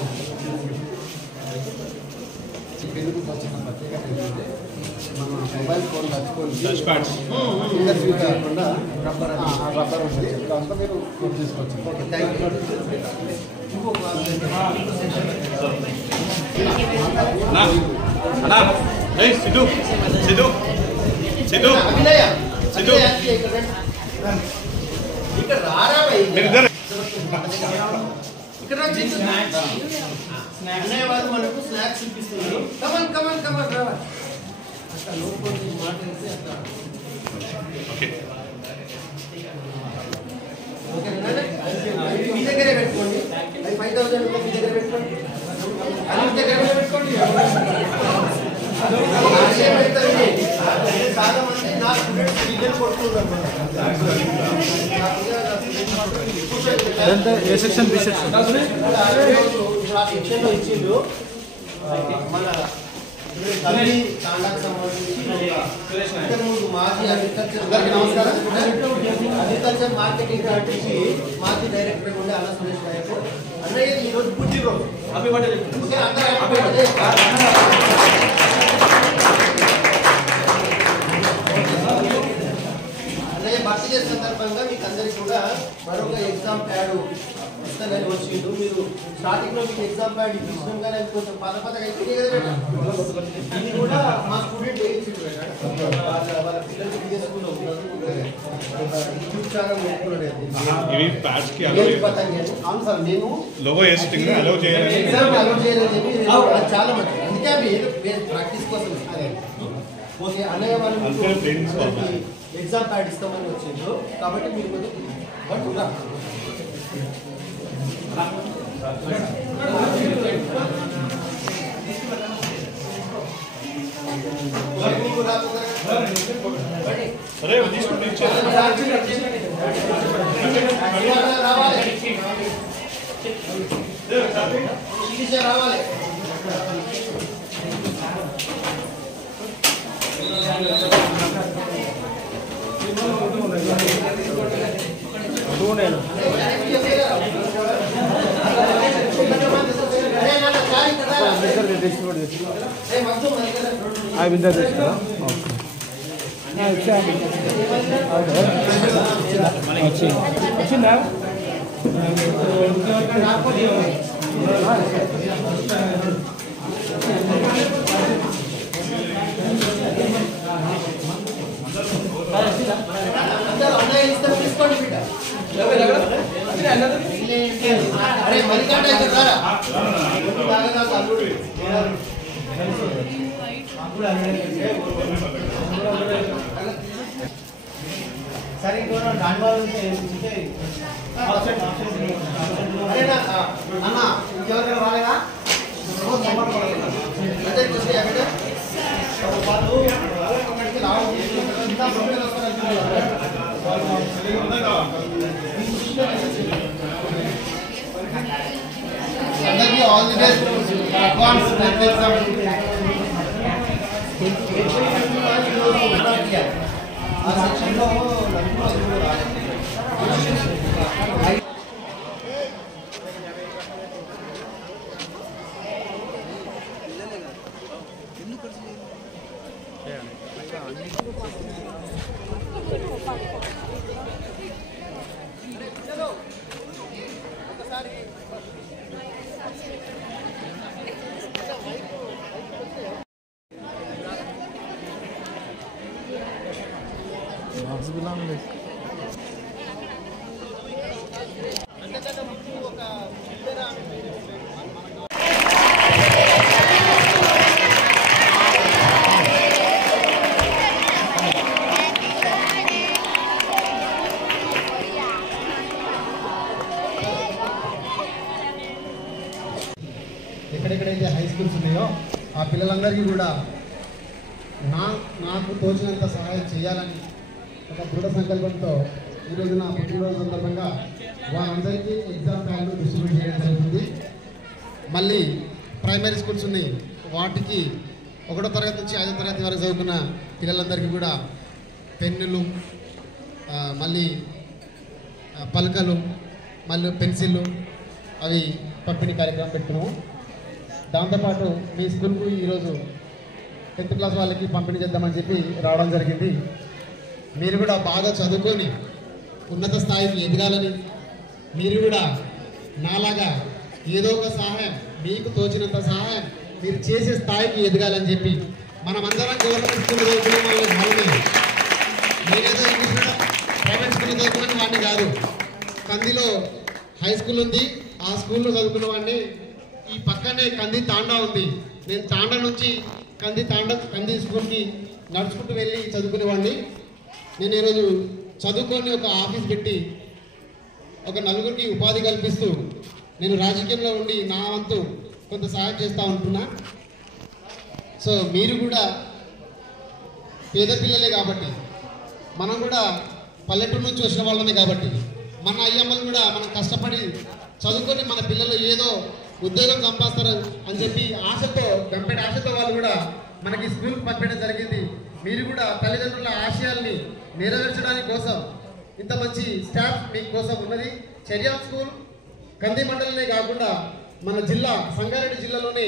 పెళ్లికి వచ్చిన ప్రత్యేకత ఏంటంటే మన మొబైల్ ఫోన్ టచ్కొని ఫింగర్ యూజ్ కాకుండా రబ్బర్ ఉంటుంది. అంతా మీరు నోట్ చేసుకోవచ్చు. Okay, thank you. ఇక్కడ రారా ఇక్కడ అన్నయ్య వారు మనకు స్నాక్స్ చూపిస్తున్నారు. కమన్ కమన్ కమన్ రావా అట్లా లోపల మాట్లాడితే అట్లా ఓకే మీ దగ్గరే పెట్టుకోండి. అది 5000 మీ దగ్గర పెట్టుకోండి. అది మీ దగ్గర పెట్టుకోండి. చాలా మంది నా స్టూడెంట్స్ రిజల్ట్ కొడుతున్నారు. ఏ సెక్షన్ బి సెక్షన్ సెక్షన్లో ఇచ్చిండు మన తాండాకు సంబంధించి ఇంతకుముందు మాజీ అగ్రికల్చర్ మార్కెటింగ్ నుంచి మాజీ డైరెక్టర్ ఉండే అలా సురేష్ నాయక్ అన్నయ్య ఈరోజు పుట్టినరోజు. Happy birthday. అన్నయ్య బర్త్డే సందర్భంగా మీకు అందరికి కూడా మరొక ఎగ్జామ్ ప్యాడ్ ఇస్తానని వచ్చిండు. మీరు స్టార్టింగ్ లో మీకు ఎగ్జామ్ ప్యాడ్ ఇచ్చినాం కానీ అది కొంచెం పాతగా అయిపోయింది కదా. ఇది కూడా మా స్టూడెంట్ వేయించిండు వాళ్ళ పిల్లలు ఇదే స్కూల్లో అవును సార్. నేను ఎగ్జామ్ అలౌ చేయాలని చెప్పి చాలా మంది అందుకే అవి ప్రాక్టీస్ కోసం. ఓకే, అన్నయ్య వాళ్ళు ఎగ్జామ్ ప్యాడ్ ఇస్తామని వచ్చిండ్రు కాబట్టి మీరు కొంచెం రావాలి. వచ్చిందా? తీసుకోండి బిడ్డ. అరే మరికాండ అల్లుడు సరే ఇంకో దాని వాళ్ళు అన్న ఇంకెవరికైనా రాలేదా? అందరికీ all the best. Advance exam ఆ సెక్షన్లో ఎక్కడెక్కడైతే హై స్కూల్స్ ఉన్నాయో ఆ పిల్లలందరికీ కూడా నాకు తోచినంత సహాయం చేయాలని ఒక దృఢ సంకల్పంతో ఈరోజు నా పుట్టినరోజు సందర్భంగా వారందరికీ ఎగ్జామ్ ప్యాడ్లు డిస్ట్రిబ్యూట్ చేయడం జరుగుతుంది. మళ్ళీ ప్రైమరీ స్కూల్స్ ఉన్నాయి, వాటికి 1వ తరగతి నుంచి 5వ తరగతి వరకు చదువుకున్న పిల్లలందరికీ కూడా పెన్నులు, మళ్ళీ పలకలు, మళ్ళీ పెన్సిళ్ళు అవి పంపిణీ కార్యక్రమం పెట్టుకున్నాము. దాంతోపాటు మీ స్కూల్కు ఈరోజు 10th క్లాస్ వాళ్ళకి పంపిణీ చేద్దామని చెప్పి రావడం జరిగింది. మీరు కూడా బాగా చదువుకొని ఉన్నత స్థాయికి ఎదగాలని, మీరు కూడా నాలాగా ఏదో ఒక సహాయం, మీకు తోచినంత సహాయం మీరు చేసే స్థాయికి ఎదగాలని చెప్పి మనమందరం గవర్నమెంట్ స్కూల్ చదువుకునే వాళ్ళని భావమే. నేనేదో ఇంగ్లీష్ మీడియం ప్రైవేట్ స్కూల్లో చదువుకునే వాడిని కాదు. కందిలో హై స్కూల్ ఉంది, ఆ స్కూల్లో చదువుకున్న వాడిని. ఈ పక్కనే కంది తాండా ఉంది, నేను తాండా నుంచి కంది స్కూల్కి నడుచుకుంటూ వెళ్ళి చదువుకునేవాడిని. నేను ఈరోజు చదువుకొని ఒక ఆఫీస్ పెట్టి ఒక నలుగురికి ఉపాధి కల్పిస్తూ నేను రాజకీయంలో ఉండి నా వంతు కొంత సహాయం చేస్తూ ఉంటున్నా. సో మీరు కూడా పేద పిల్లలే కాబట్టి, మనం కూడా పల్లెటూరు నుంచి వచ్చిన వాళ్ళమే కాబట్టి, మన అయ్యమ్మలు కూడా మనం కష్టపడి చదువుకొని మన పిల్లలు ఏదో ఉద్యోగం సంపాదిస్తారు అని చెప్పి ఆశతో, గంపెడి ఆశతో వాళ్ళు కూడా మనకి స్కూల్కి పంపించడం జరిగింది. మీరు కూడా తల్లిదండ్రుల ఆశయాల్ని నెరవేర్చడానికి కోసం ఇంత మంచి స్టాఫ్ మీకోసం ఉన్నది. చర్యాం స్కూల్ కంది మండలనే కాకుండా మన జిల్లా సంగారెడ్డి జిల్లాలోనే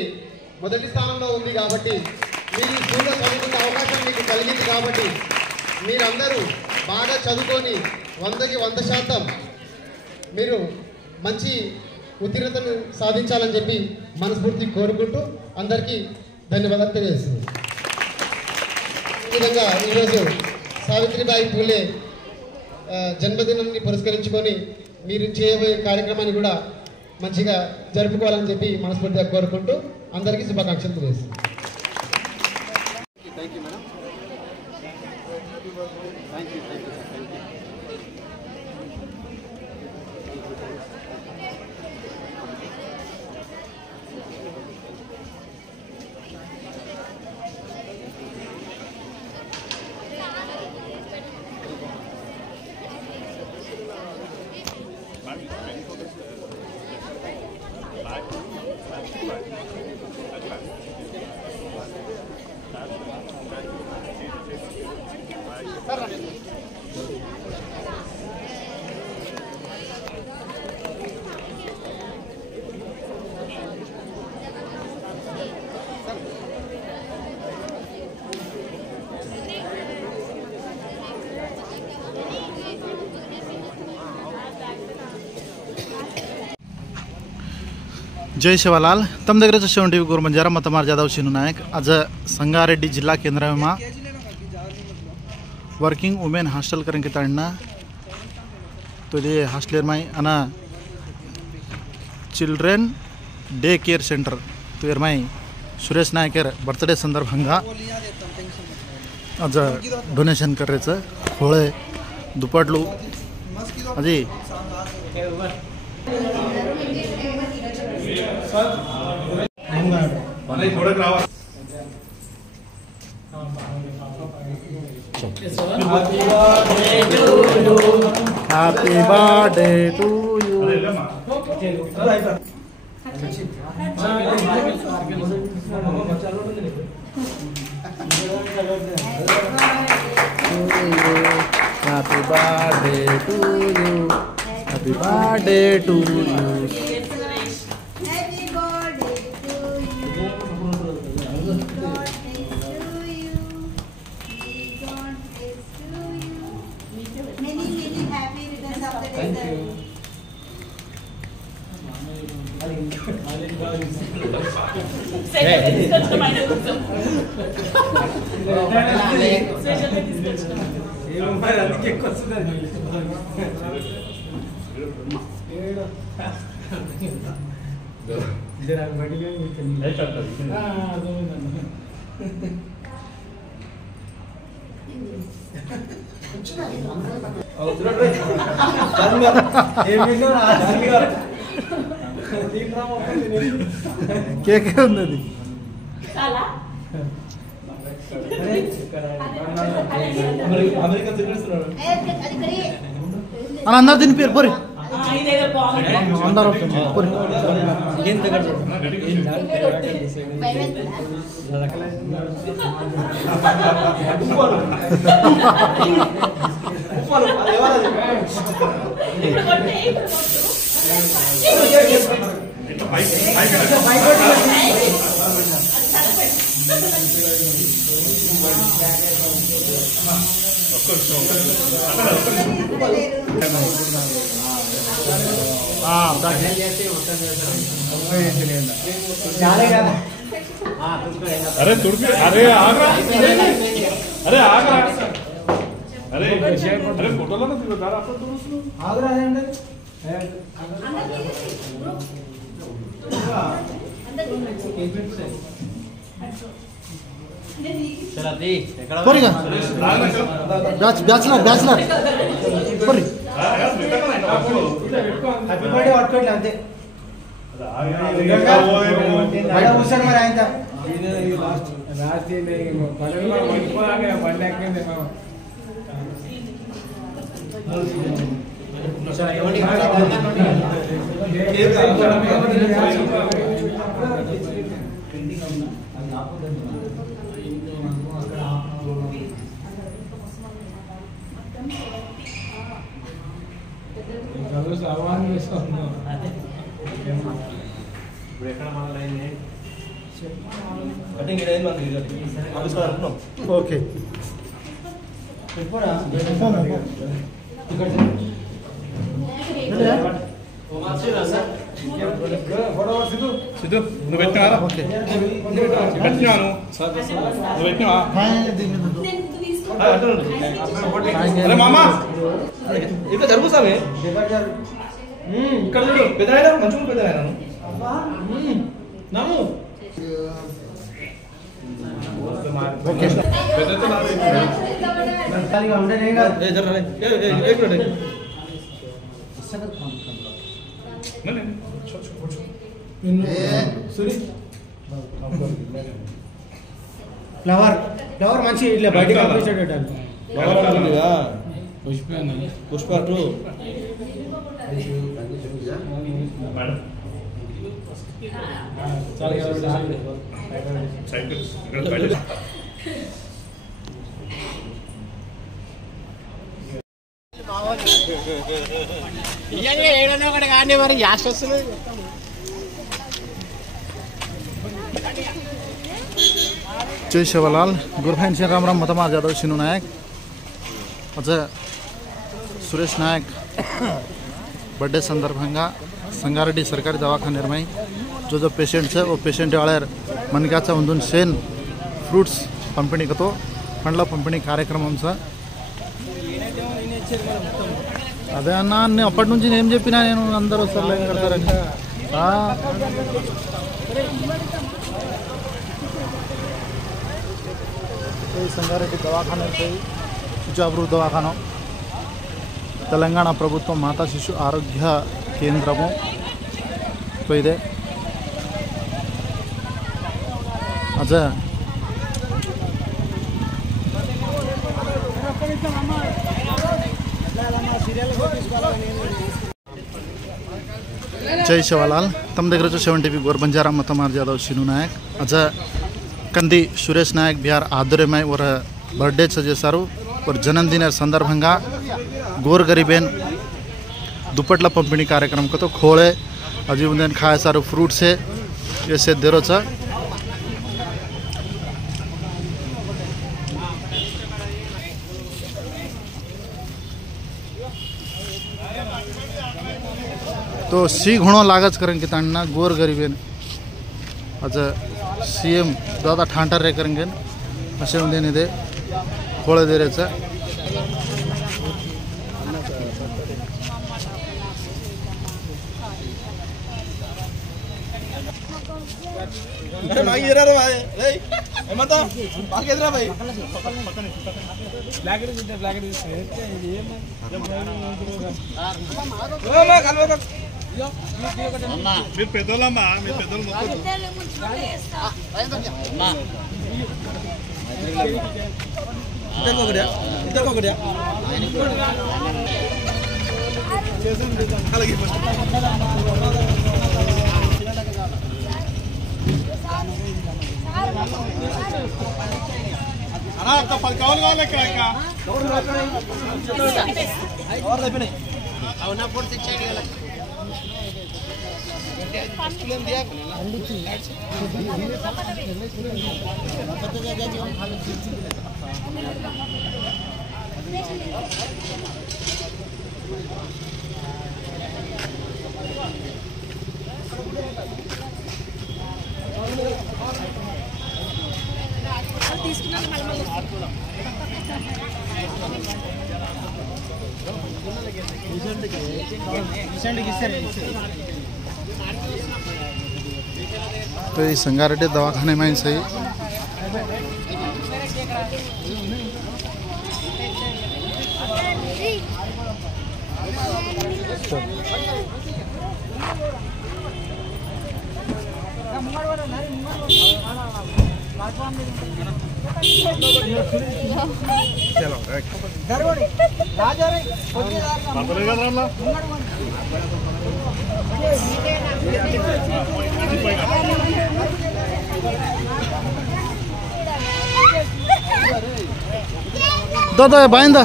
మొదటి స్థానంలో ఉంది కాబట్టి, మీరు స్కూల్లో చదువుకునే అవకాశం మీకు కలిగింది కాబట్టి మీరందరూ బాగా చదువుకొని 100కి 100% మీరు మంచి ఉత్తీర్ణతను సాధించాలని చెప్పి మనస్ఫూర్తి కోరుకుంటూ అందరికీ ధన్యవాదాలు తెలియజేస్తున్నాను. ఈ విధంగా ఈరోజు సావిత్రిబాయి పూలే జన్మదినాన్ని పురస్కరించుకొని మీరు చేయబోయే కార్యక్రమాన్ని కూడా మంచిగా జరుపుకోవాలని చెప్పి మనస్ఫూర్తిగా కోరుకుంటూ అందరికీ శుభాకాంక్షలు తెలియజేస్తున్నాను. Thank you madam. Thank you. जय शिवालाल. तम దగ్గర सेवन टीवी गोर बंजारा मैं तमार जादव सीनू नायक. आज संगारेड्डी जिला केंद्र में वर्किंग वुमेन हास्टल करें के ताड़ना तो ये हास्टलर में अना चिल्ड्रन डे केयर सेंटर तो इरमाई सुरेश नायकर बर्थडे संदर्भंगा आज डोनेशन करायचं होळे दुपाटलू अजी happy birthday to you. Happy birthday to you. Happy birthday to you. కేకే ఉన్నది అని అందరు దీని పేరు పోరి అందరూ పోరి अरे तुड़के अरे आगरा अरे आगरा अरे अरे फोटोला ना तुझं दार आपण तुझं आगरा आहे अंडे పోరిగా బ్యాచులర్ పోరి హ్యాపీ బర్త్డే పట్టుకోండి అంతే కూర్చోండి మరి ఆయన ఇప్పుడు ఎక్కడ మొదలైంది అంటే ఇక్కడ ఏం అనుకున్నాం ఓకే సిద్ధు నువ్వు పెట్టినారా ఓకే పెట్టినాను నువ్వు పెట్టినావా అరే మామా ఇక్కడ జరుగు సామి ఇక్కడ చూడు పెద్దనాయన మంచిగా పెద్దనాయన నమ్ము ఓకే ఫ్లవర్ ఫ్లవర్ మంచి ఇట్లా బయటకు పంపించేటట్టు పుష్ప 2 ఏడన్నా ఒకటి కానీ మరి యాస్ వస్తుంది जय सेवालाल गुरभाइन सिंह रामराम मतमार जाधव सिनू नायक अझ सुरेश नायक बर्थडे संदर्भांगा संगारेड्डी सरकारी दवाखानेरमाई जो पेशेंट है वो पेशेंट वाळ्यार मनकाचा उंदून शेन फ्रूट्स पंपिणी कतो पंड्ल पंपिणी कार्यक्रम అదే అన్న నేను అప్పటి నుంచి ఏం చెప్పినా నేను అందరూ వస్తారు లైన్ కడతారని సంగారెడ్డి దవాఖానా జాగృత దవాఖానా తెలంగాణ ప్రభుత్వం మాతా శిశు ఆరోగ్య కేంద్రము ಇದೆ అజ जय सेवालाल तम దగ్గర 7 टीवी गोर बंजारा मतमार जाधव सिनू नायक अझ कंदी सुरेश नायक बिहार आध्वर्यमై और बर्थडे చేశారు और जन्मदिन संदर्भंगा गोर गरीबेन दुपट्ला पंपिणी कार्यक्रम को तो खोळे अजी उन्हें खाए सारू फ्रूट से ये से देरो छ तो सी घणो लागच करें कि तांना गोर गरीबेन अच्छा सीएम दादा ठांटर रे करेंगे असे उन्हें दे खोळे दे रे छ मागे रे भाई रे हेमंत मागे रे भाई ब्लैक इज ब्लैक इज ये ओ मैं काल అమ్మా మీరు పెద్దోళ్ళమ్మా మీరు పెద్దోళ్ళు మొత్తం అమ్మా ఇద్దరు ఒకటి అలాగే ఫస్ట్ అన్నా ఒక 10 కావాలి ఇక్కడ అవునా ఫోర్స్ ఇచ్చేయండి వాళ్ళకి तो ये संगारेड्डी दवाखाने में सही चलो दादा बाइंदा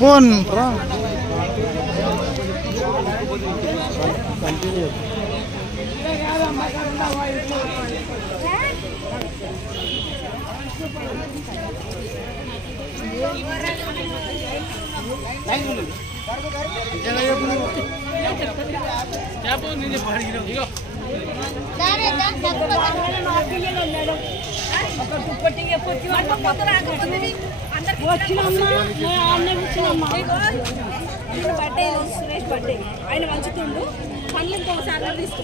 फोन బర్త్డే సురేష్ బర్త్డే ఆయన మంచుతుండు పండ్లు ఇంకోసారి తీసుకో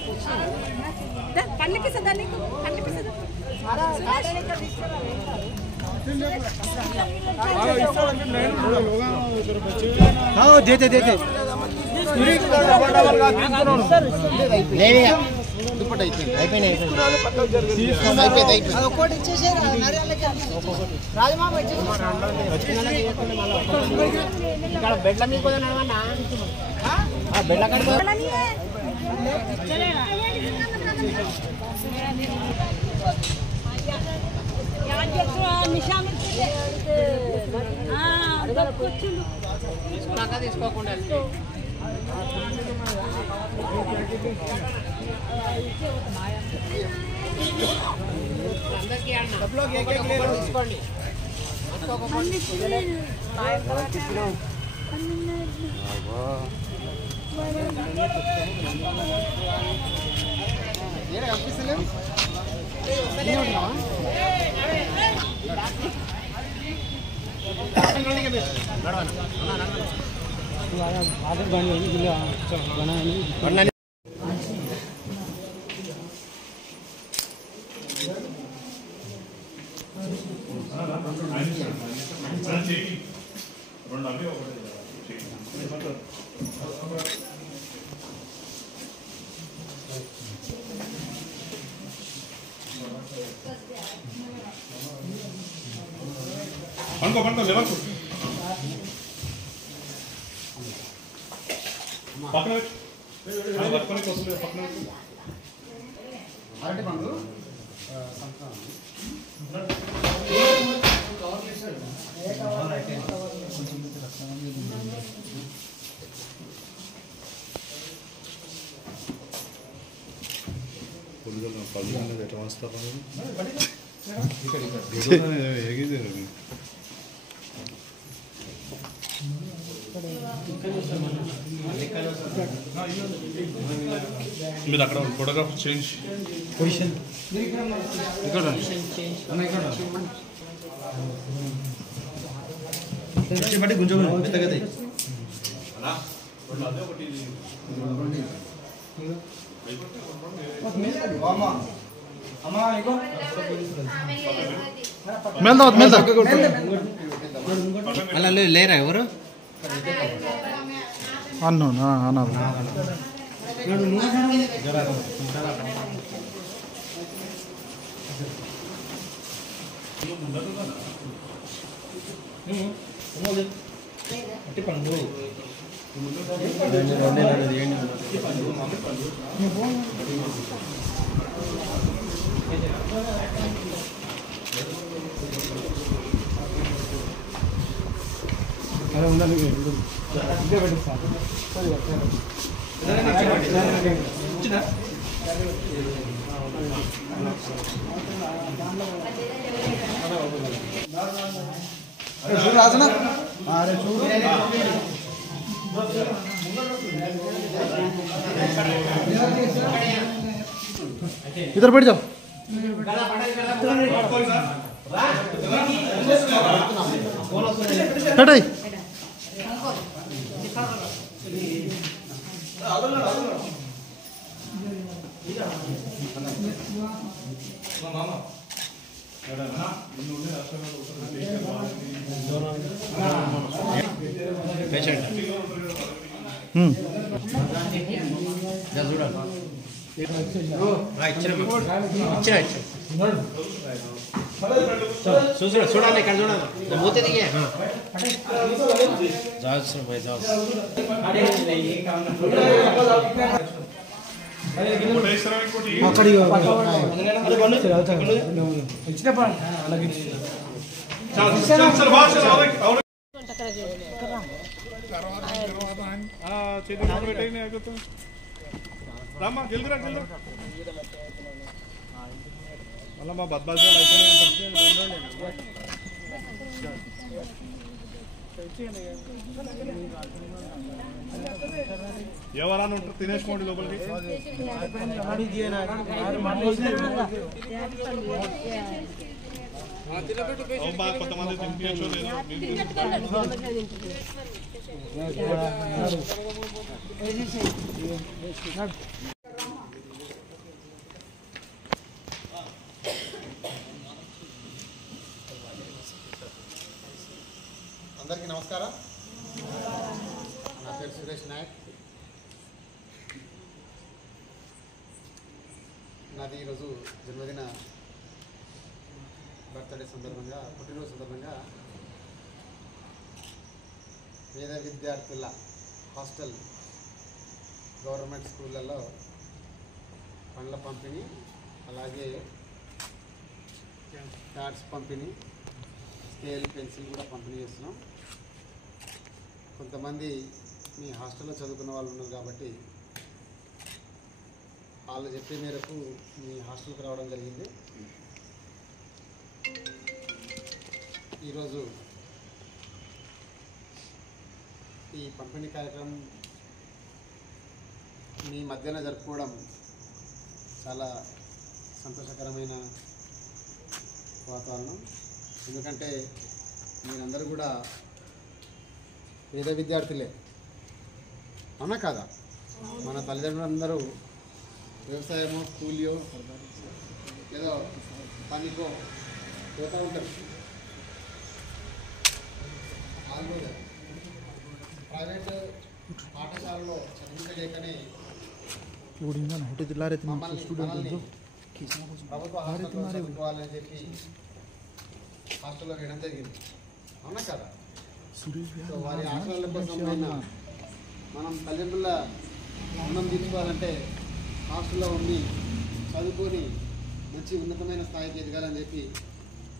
పండ్లకి సదా నీకు పండ్లకి సదా देते देते బెడ్ల మీకు నడవన్నా బెడ్ల కడుపు తీసుకోకుండా తీసుకోండి పండుకో లేవకు పక్కన పక్కన కోసం పక్కన అరటి పండు ఎట్లా వస్తారు మీరు అక్కడ ఫోటోగ్రాఫ్ చేంజ్ పొజిషన్ బట్టి గుంజ మెత్తగా అలా లేరా ఎవరు అన్నా అన్నా అదే ఉండాలి ఇదే పెట్టు సార్ చూడు రాజన అరే చూడు इधर बैठ जाओ हटाई చూడండి ఇక్కడ చూడండి మూతే దిగే రామ్మా జల్దిరా జల్దిరా మళ్ళీ మా బద్మాషా ఎవరన్నా ఉంటారు తినేసుకోండి లోపలికి కొంతమంది తినిపించో అందరికీ నమస్కారం. నా పేరు సురేష్ నాయక్. నాది ఈరోజు జన్మదిన బర్త్డే సందర్భంగా పుట్టినరోజు సందర్భంగా పేద విద్యార్థుల హాస్టల్ గవర్నమెంట్ స్కూళ్ళల్లో పండ్ల పంపిణీ అలాగే ప్యాడ్స్ పంపిణీ స్కేల్ పెన్సిల్ కూడా పంపిణీ చేస్తున్నాం. కొంతమంది మీ హాస్టల్లో చదువుకున్న వాళ్ళు ఉన్నారు కాబట్టి వాళ్ళు చెప్పే మేరకు మీ హాస్టల్కి రావడం జరిగింది. ఈరోజు ఈ పంపిణీ కార్యక్రమం మీ మధ్యన జరుపుకోవడం చాలా సంతోషకరమైన వాతావరణం. ఎందుకంటే మీరందరూ కూడా పేద విద్యార్థులే, అవునా కాదా? మన తల్లిదండ్రులందరూ వ్యవసాయమో కూలియో ఏదో పనికో పోతూ ఉంటారు. వాళ్ళు ప్రైవేట్ పాఠశాలలో చదివించలేకనే ప్రభుత్వ హాస్టల్లో చదువుకోవాలని చెప్పి హాస్టల్లో వేయడం జరిగింది, అవునా కదా? సో వారి ఆశల కోసం మనం తల్లిదండ్రుల రుణం తీర్చుకోవాలంటే హాస్టల్లో ఉండి చదువుకొని మంచి ఉన్నతమైన స్థాయికి ఎదగాలని చెప్పి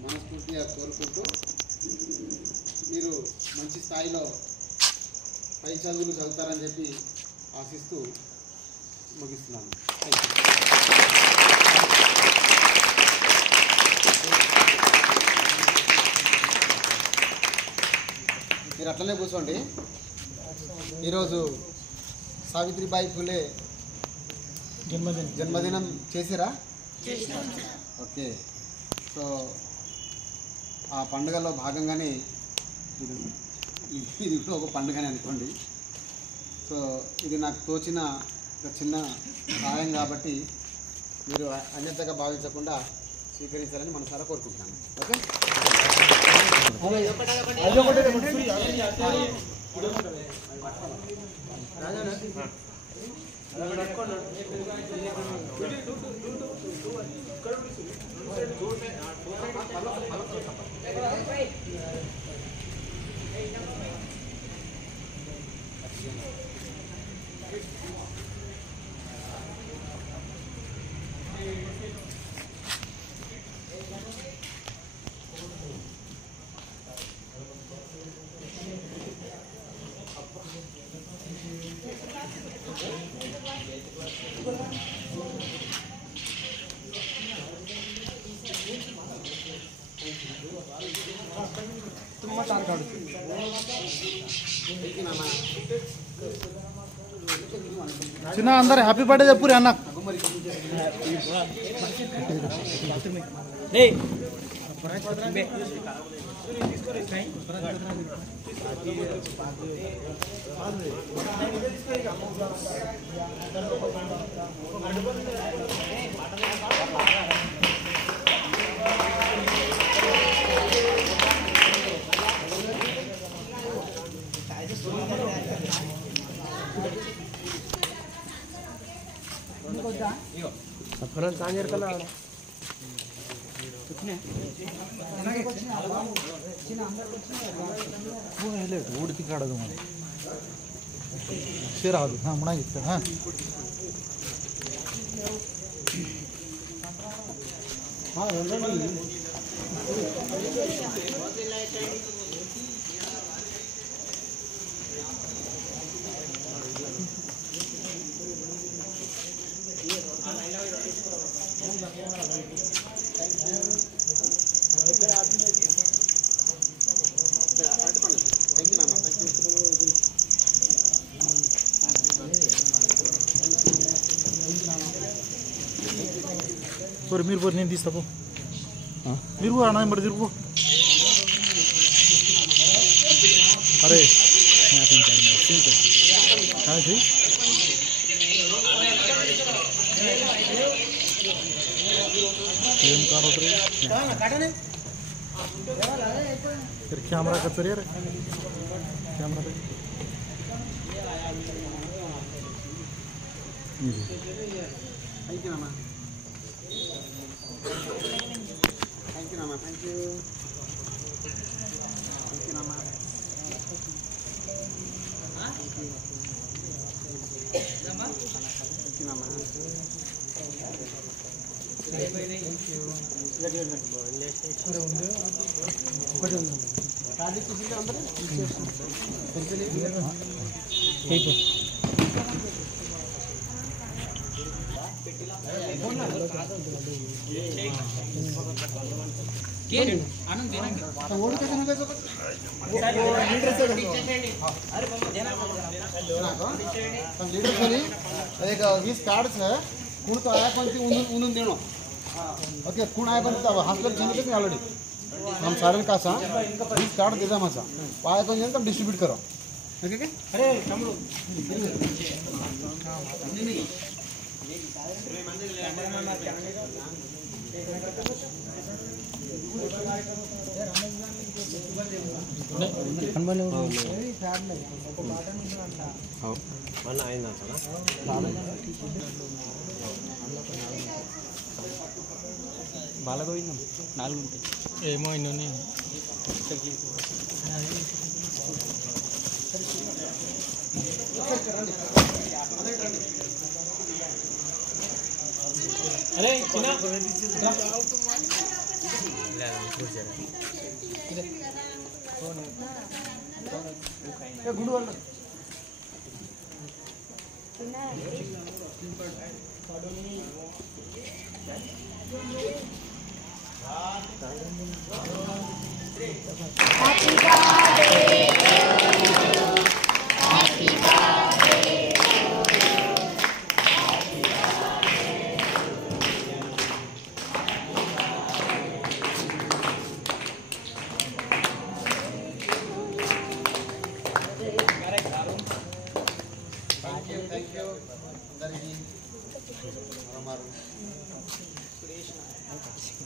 మనస్ఫూర్తిగా కోరుకుంటూ మీరు మంచి స్థాయిలో పై చదువులు చదువుతారని చెప్పి ఆశిస్తూ ముగిస్తున్నాను. మీరు అట్లనే కూర్చోండి. ఈరోజు సావిత్రిబాయి ఫులే జన్మదినం చేసిరా? ఓకే. సో ఆ పండుగలో భాగంగానే ఇది కూడా ఒక పండుగనే అనుకోండి. సో ఇది నాకు తోచిన ఒక చిన్న సహాయం కాబట్టి మీరు అన్యతగా భావించకుండా స్వీకరించాలని మనసారా కోరుకుంటున్నాను. ఓకే. ತುಂಬ ಚಾರ್ಜ್ ಆಡುತ್ತೆ చిన్న అందరు హ్యాపీ బర్త్డే చెప్పురి అన్న ఊడికి కడదు మరి రాదు మునాగిస్తా సరే మీరు పోరు నేను తీస్తా పో మీరు పో అన్న మరి తిరుగు అరే ఏం కాదు फिर कैमरा का चलिए कैमरा पे thank you Nana thank you Nana thank you Nana thank you नाना एक 20 कार्ड्स है कौन तो आया कौन सी उन्होंने देनो ओके कौन आया कौन तो हॉस्पिटल चेंज करके ऑलरेडी हम सारे का सा 20 कार्ड दे दे मसा आया कौन जन तुम डिस्ट्रीब्यूट करो ओके अरे कमरो బాలగోవిందం 4 ఉంటాయి ఏమో ఇన్ని అరే చిన్న गुड वाला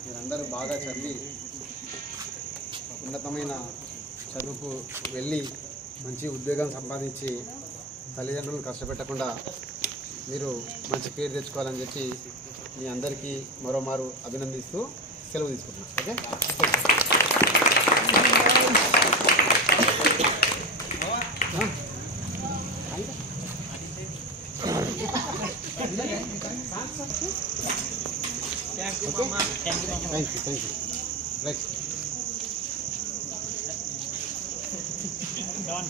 మీరందరూ బాగా చదివి ఉన్నతమైన చదువుకు వెళ్ళి మంచి ఉద్యోగం సంపాదించి తల్లిదండ్రులను కష్టపెట్టకుండా మీరు మంచి పేరు తెచ్చుకోవాలని చెప్పి మీ అందరికీ మరోమారు అభినందిస్తూ సెలవు తీసుకుంటున్నాను. Okay Thank you. Right. Done.